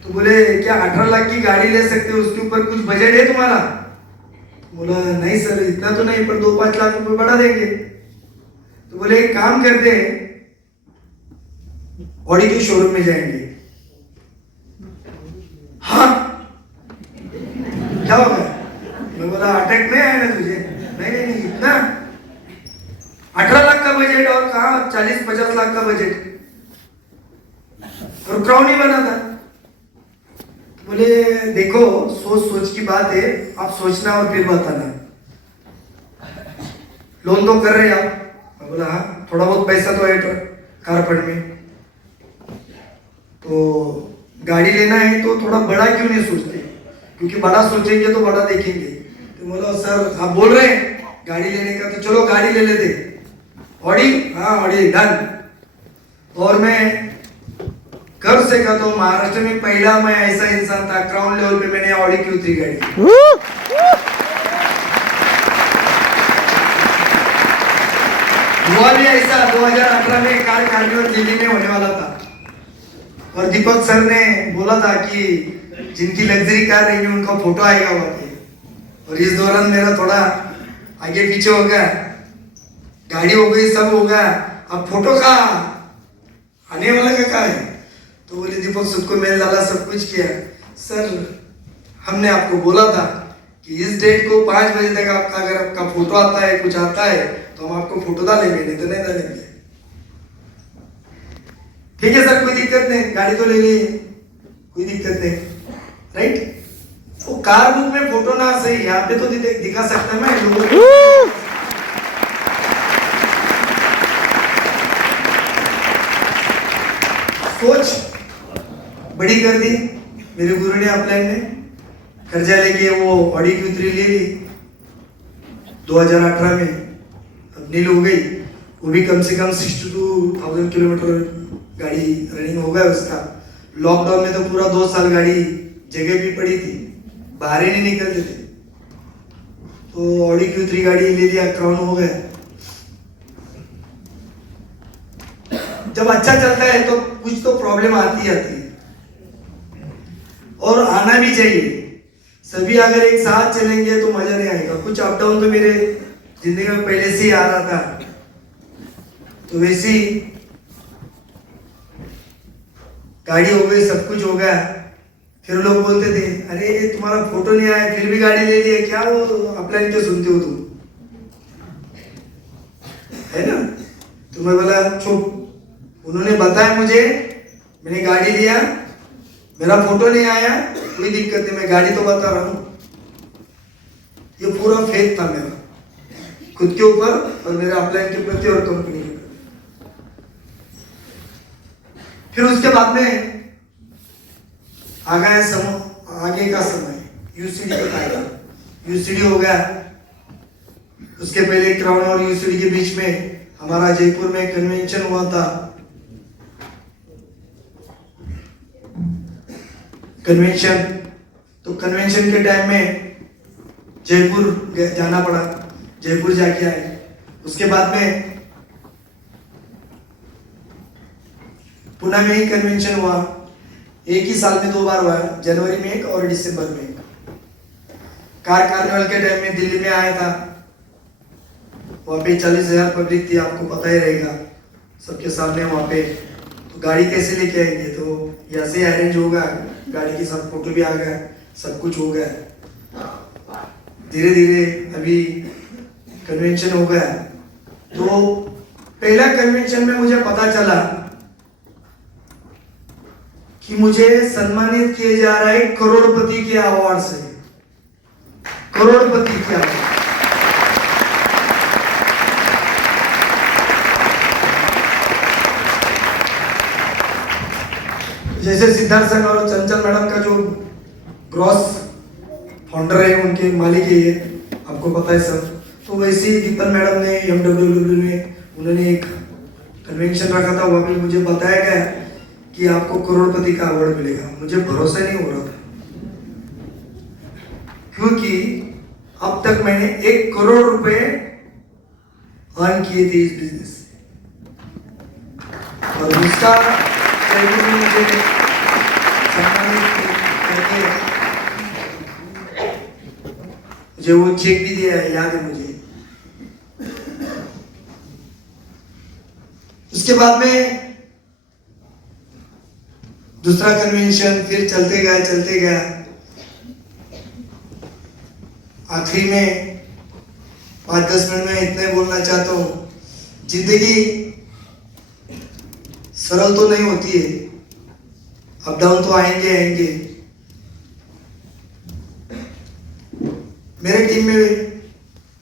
तो बोले क्या 18 लाख की गाड़ी ले सकते हो, उसके ऊपर कुछ बजट है तुम्हारा? बोला नहीं सर इतना तो नहीं, पर 2-5 लाख रुपए बढ़ा देंगे। तो बोले एक काम करते हैं, ऑडी के शोरूम में जाएंगे। हाँ क्या होगा? मैं बोला अटैक नहीं आया ना तुझे? नहीं इतना 18 लाख का बजट, और कहा 40-50 लाख का बजट, और क्राउन ही बना था। बोले देखो सोच की बात है, आप सोचना और फिर बताना। लोन तो कर रहे हैं आप? मैं बोला हाँ थोड़ा बहुत पैसा तो है कारफंड में। तो गाड़ी लेना है तो थोड़ा बड़ा क्यों नहीं सोचते, क्योंकि बड़ा सोचेंगे तो बड़ा देखेंगे। तो बोला सर आप बोल रहे हैं गाड़ी लेने का, तो चलो गाड़ी ले लेते। ऑडी, हाँ ऑडी डन। और मैं गर्व से कहता हूँ महाराष्ट्र में पहला मैं ऐसा इंसान था, ग्राउंड लेवल पे मैंने ऑडी Q3 गाड़ी। हुआ भी ऐसा 2018 में कार कार्निवल दिल्ली में होने वाला था और दीपक सर ने बोला था कि जिनकी लग्जरी कार रहेगी उनका फोटो आएगा वहां पे। और इस दौरान मेरा थोड़ा आगे पीछे हो गया, गाड़ी हो गई, सब हो गया, अब फोटो का आने वाला का है। तो बोले दीपक सबको मेल डाला, सब कुछ किया। सर हमने आपको बोला था कि इस डेट को 5 बजे तक आपका अगर आपका फोटो आता है, कुछ आता है तो हम आपको फोटो डालेंगे, नहीं तो नहीं डालेंगे। ठीक है सर, कोई दिक्कत नहीं, गाड़ी तो ले ली, कोई दिक्कत नहीं, राइट। वो कार बुक में फोटो ना सही, यहाँ पे तो दिखा सकता मैं लोगों को। सोच बड़ी कर दी मेरे गुरु ने, अपलाइन ने कर्जा लेके वो ऑडी Q3 ले ली 2018 में। अब नील हो गई, वो भी कम से कम 62,000 किलोमीटर गाड़ी रनिंग हो गया उसका। लॉकडाउन में तो पूरा 2 साल गाड़ी जगह भी पड़ी थी, बाहर ही नहीं निकलते थे। तो ऑडी Q3 गाड़ी ले लिया, क्राउन हो गया। जब अच्छा चलता है तो कुछ तो प्रॉब्लम आती है और आना भी चाहिए। सभी अगर एक साथ चलेंगे तो मजा नहीं आएगा। कुछ अप डाउन तो मेरे जिंदगी में पहले से ही आ रहा था, तो वैसे ही गाड़ी हो गई, सब कुछ हो गया। फिर लोग बोलते थे अरे तुम्हारा फोटो नहीं आया फिर भी गाड़ी ले ली, क्या वो अपलाइन क्यों सुनते हो तुम, है ना। तो मैं बोला चुप, उन्होंने बताया मुझे, मैंने गाड़ी लिया, मेरा फोटो नहीं आया, कोई दिक्कत नहीं, मैं गाड़ी तो बता रहा हूं। ये पूरा फेथ था मेरा खुद के ऊपर और मेरे अपलाइन के प्रति और कंपनी के प्रति। फिर उसके बाद में आ गया आगे का समय, यूसीडी का आएगा, यूसीडी हो गया। उसके पहले क्राउन और यूसीडी के बीच में हमारा जयपुर में कन्वेंशन हुआ था। कन्वेंशन, तो कन्वेंशन के टाइम में जयपुर जाना पड़ा, जयपुर जाके आए। उसके बाद में पुणे में ही कन्वेंशन हुआ, एक ही साल में 2 बार हुआ, जनवरी में एक और दिसंबर में एक। कार कार्निवल के टाइम में दिल्ली में आया था, वहां पे 40,000 पब्लिक थी, आपको पता ही रहेगा, सबके सामने वहां पे। तो गाड़ी कैसे लेके आएंगे, तो यहाँ से अरेंज होगा, गाड़ी के साथ फोटो भी आ गया, सब कुछ हो गया। धीरे धीरे अभी कन्वेंशन हो गया। तो पहला कन्वेंशन में मुझे पता चला कि मुझे सम्मानित किया जा रहा है करोड़पति के अवार्ड से, करोड़पति के अवार्ड। जैसे सिद्धार्थ संघ और चंचल मैडम का जो ग्रॉस फाउंडर है, उनके मालिक है ये, आपको पता है सब। तो वैसे ही दीपन मैडम ने MWW में उन्होंने एक कन्वेंशन रखा था, वहाँ पे मुझे बताया गया कि आपको करोड़पति का अवार्ड मिलेगा। मुझे भरोसा नहीं हो रहा था, क्योंकि अब तक मैंने 1 करोड़ रुपए अर्न किए थे इस बिजनेस से, और उसका मुझे सम्मानित करके मुझे वो चेक भी दिया है, याद है मुझे। उसके बाद में दूसरा कन्वेंशन, फिर चलते गया। आखिरी में 5-10 मिनट में इतना बोलना चाहता हूँ, जिंदगी सरल तो नहीं होती है, अप डाउन तो आएंगे। मेरे टीम में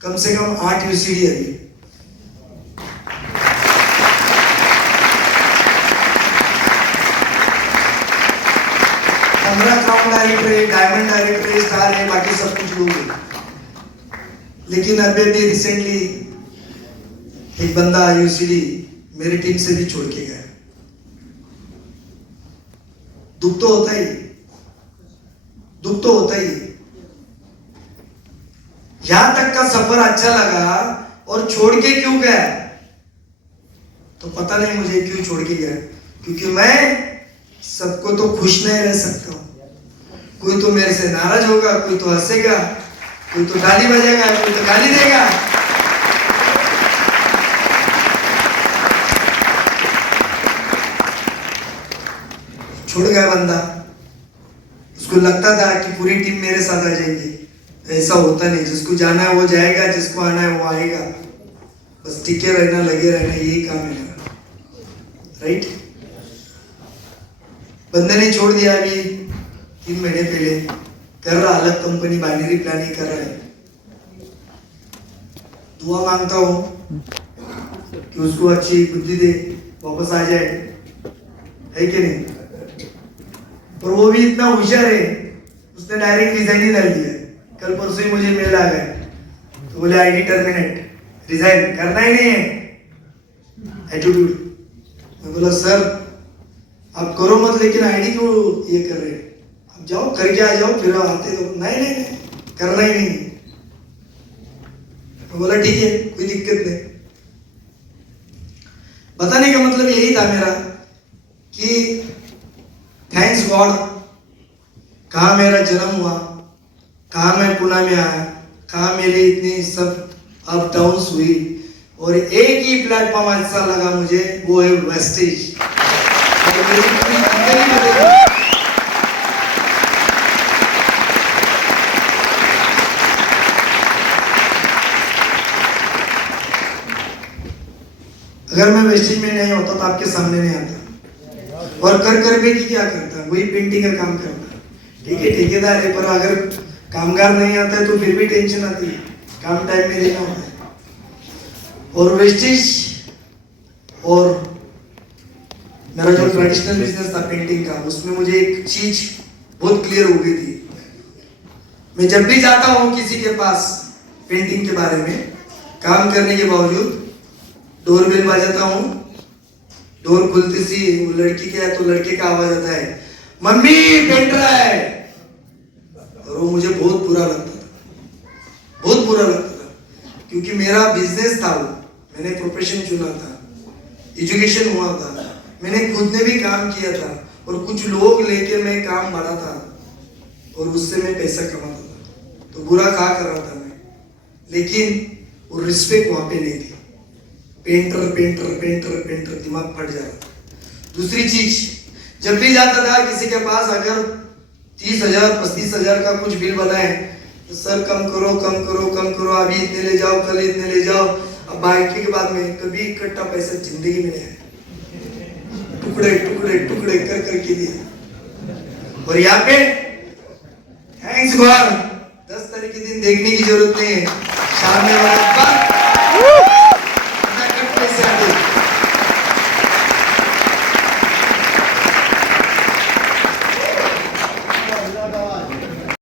कम से कम 8 यूसीडी है। 15 क्राउन डायरेक्टर है, डायमंड डायरेक्टर है, स्टार है, बाकी सब कुछ लोग हैं। लेकिन अभी भी रिसेंटली एक बंदा यूसीडी मेरी टीम से भी छोड़ के गया। दुख तो होता ही, दुख तो होता ही। यहां तक का सफर अच्छा लगा और छोड़ के क्यों गया तो पता नहीं मुझे क्यों छोड़ के गया, क्योंकि मैं सबको तो खुश नहीं रह सकता हूं। कोई तो मेरे से नाराज होगा, कोई तो हंसेगा, कोई तो ताली बजाएगा, कोई तो गाली देगा। छोड़ गया बंदा। उसको लगता था कि पूरी टीम मेरे साथ आ जाएगी, ऐसा होता नहीं। जिसको जाना है वो जाएगा, जिसको आना है वो आएगा। बस टिके रहना, लगे रहना, यही काम है मेरा, राइट। बंदे ने छोड़ दिया अभी 3 महीने पहले, कर रहा अलग कंपनी, बाइनरी प्लानिंग कर रहा है। दुआ मांगता हूं कि उसको अच्छी बुद्धि दे, वापस आ जाए, है कि नहीं। और वो भी इतना होशियार है, उसने डायरेक्ट रिजाइन ही डाल दिया। कल परसों ही मुझे मेल आ गया, तो बोले आईडी टर्मिनेट, रिजाइन करना ही नहीं है, एटीट्यूड। मैं बोला सर आप करो मत, लेकिन आईडी क्यों ये कर रहे हैं, आप जाओ करके आ जाओ, फिर आते तो नहीं नहीं नहीं करना ही नहीं। मैं बोला ठीक है, कोई दिक्कत नहीं। बताने का मतलब यही था मेरा कि थैंक्स गॉड, कहाँ मेरा जन्म हुआ, कहाँ मैं पुणे में आया, कहाँ मेरी इतनी सब अप डाउन्स हुई, और एक ही प्लेटफॉर्म अच्छा लगा मुझे, वो है वेस्टेज। अगर मैं वेस्टेज में नहीं होता तो आपके सामने नहीं आता, और कर भी क्या करता, वही पेंटिंग का काम करता। ठीक है ठेकेदार है, पर अगर कामगार नहीं आता है तो फिर भी टेंशन आती है, काम टाइम में देना होता है। और वेस्टेज और मेरा जो ट्रेडिशनल बिजनेस था पेंटिंग का, उसमें मुझे एक चीज बहुत क्लियर हो गई थी। मैं जब भी जाता हूँ किसी के पास पेंटिंग के बारे में काम करने के बावजूद, डोर बेल बजाता हूँ, डोर खुलती सी वो लड़की का है तो लड़के का आवाज आता है, मम्मी पेंट रहा है। और वो मुझे बहुत बुरा लगता था, बहुत बुरा लगता था, क्योंकि मेरा बिजनेस था, वो मैंने प्रोफेशन चुना था, एजुकेशन हुआ था, मैंने खुद ने भी काम किया था, और कुछ लोग लेके मैं काम बढ़ा था, और उससे मैं पैसा कमाता था। तो बुरा कहा कर रहा था मैं, लेकिन वो रिस्पेक्ट वहां पे नहीं थी। पेंटर पेंटर पेंटर पेंटर, दिमाग फट जा रहा था। दूसरी चीज, जब भी जाता था किसी के पास, अगर 30,000 35,000 का कुछ बिल बनाए तो सर कम करो कम करो कम करो, अभी इतने ले जाओ, कल इतने ले जाओ। अब बाकी के बाद में कभी इकट्ठा पैसा जिंदगी में नहीं आया, टुकड़े टुकड़े टुकड़े कर करके दिए। और यहाँ पे थैंक्स गॉड 10 तारीख के दिन देखने की जरूरत नहीं है, शाम में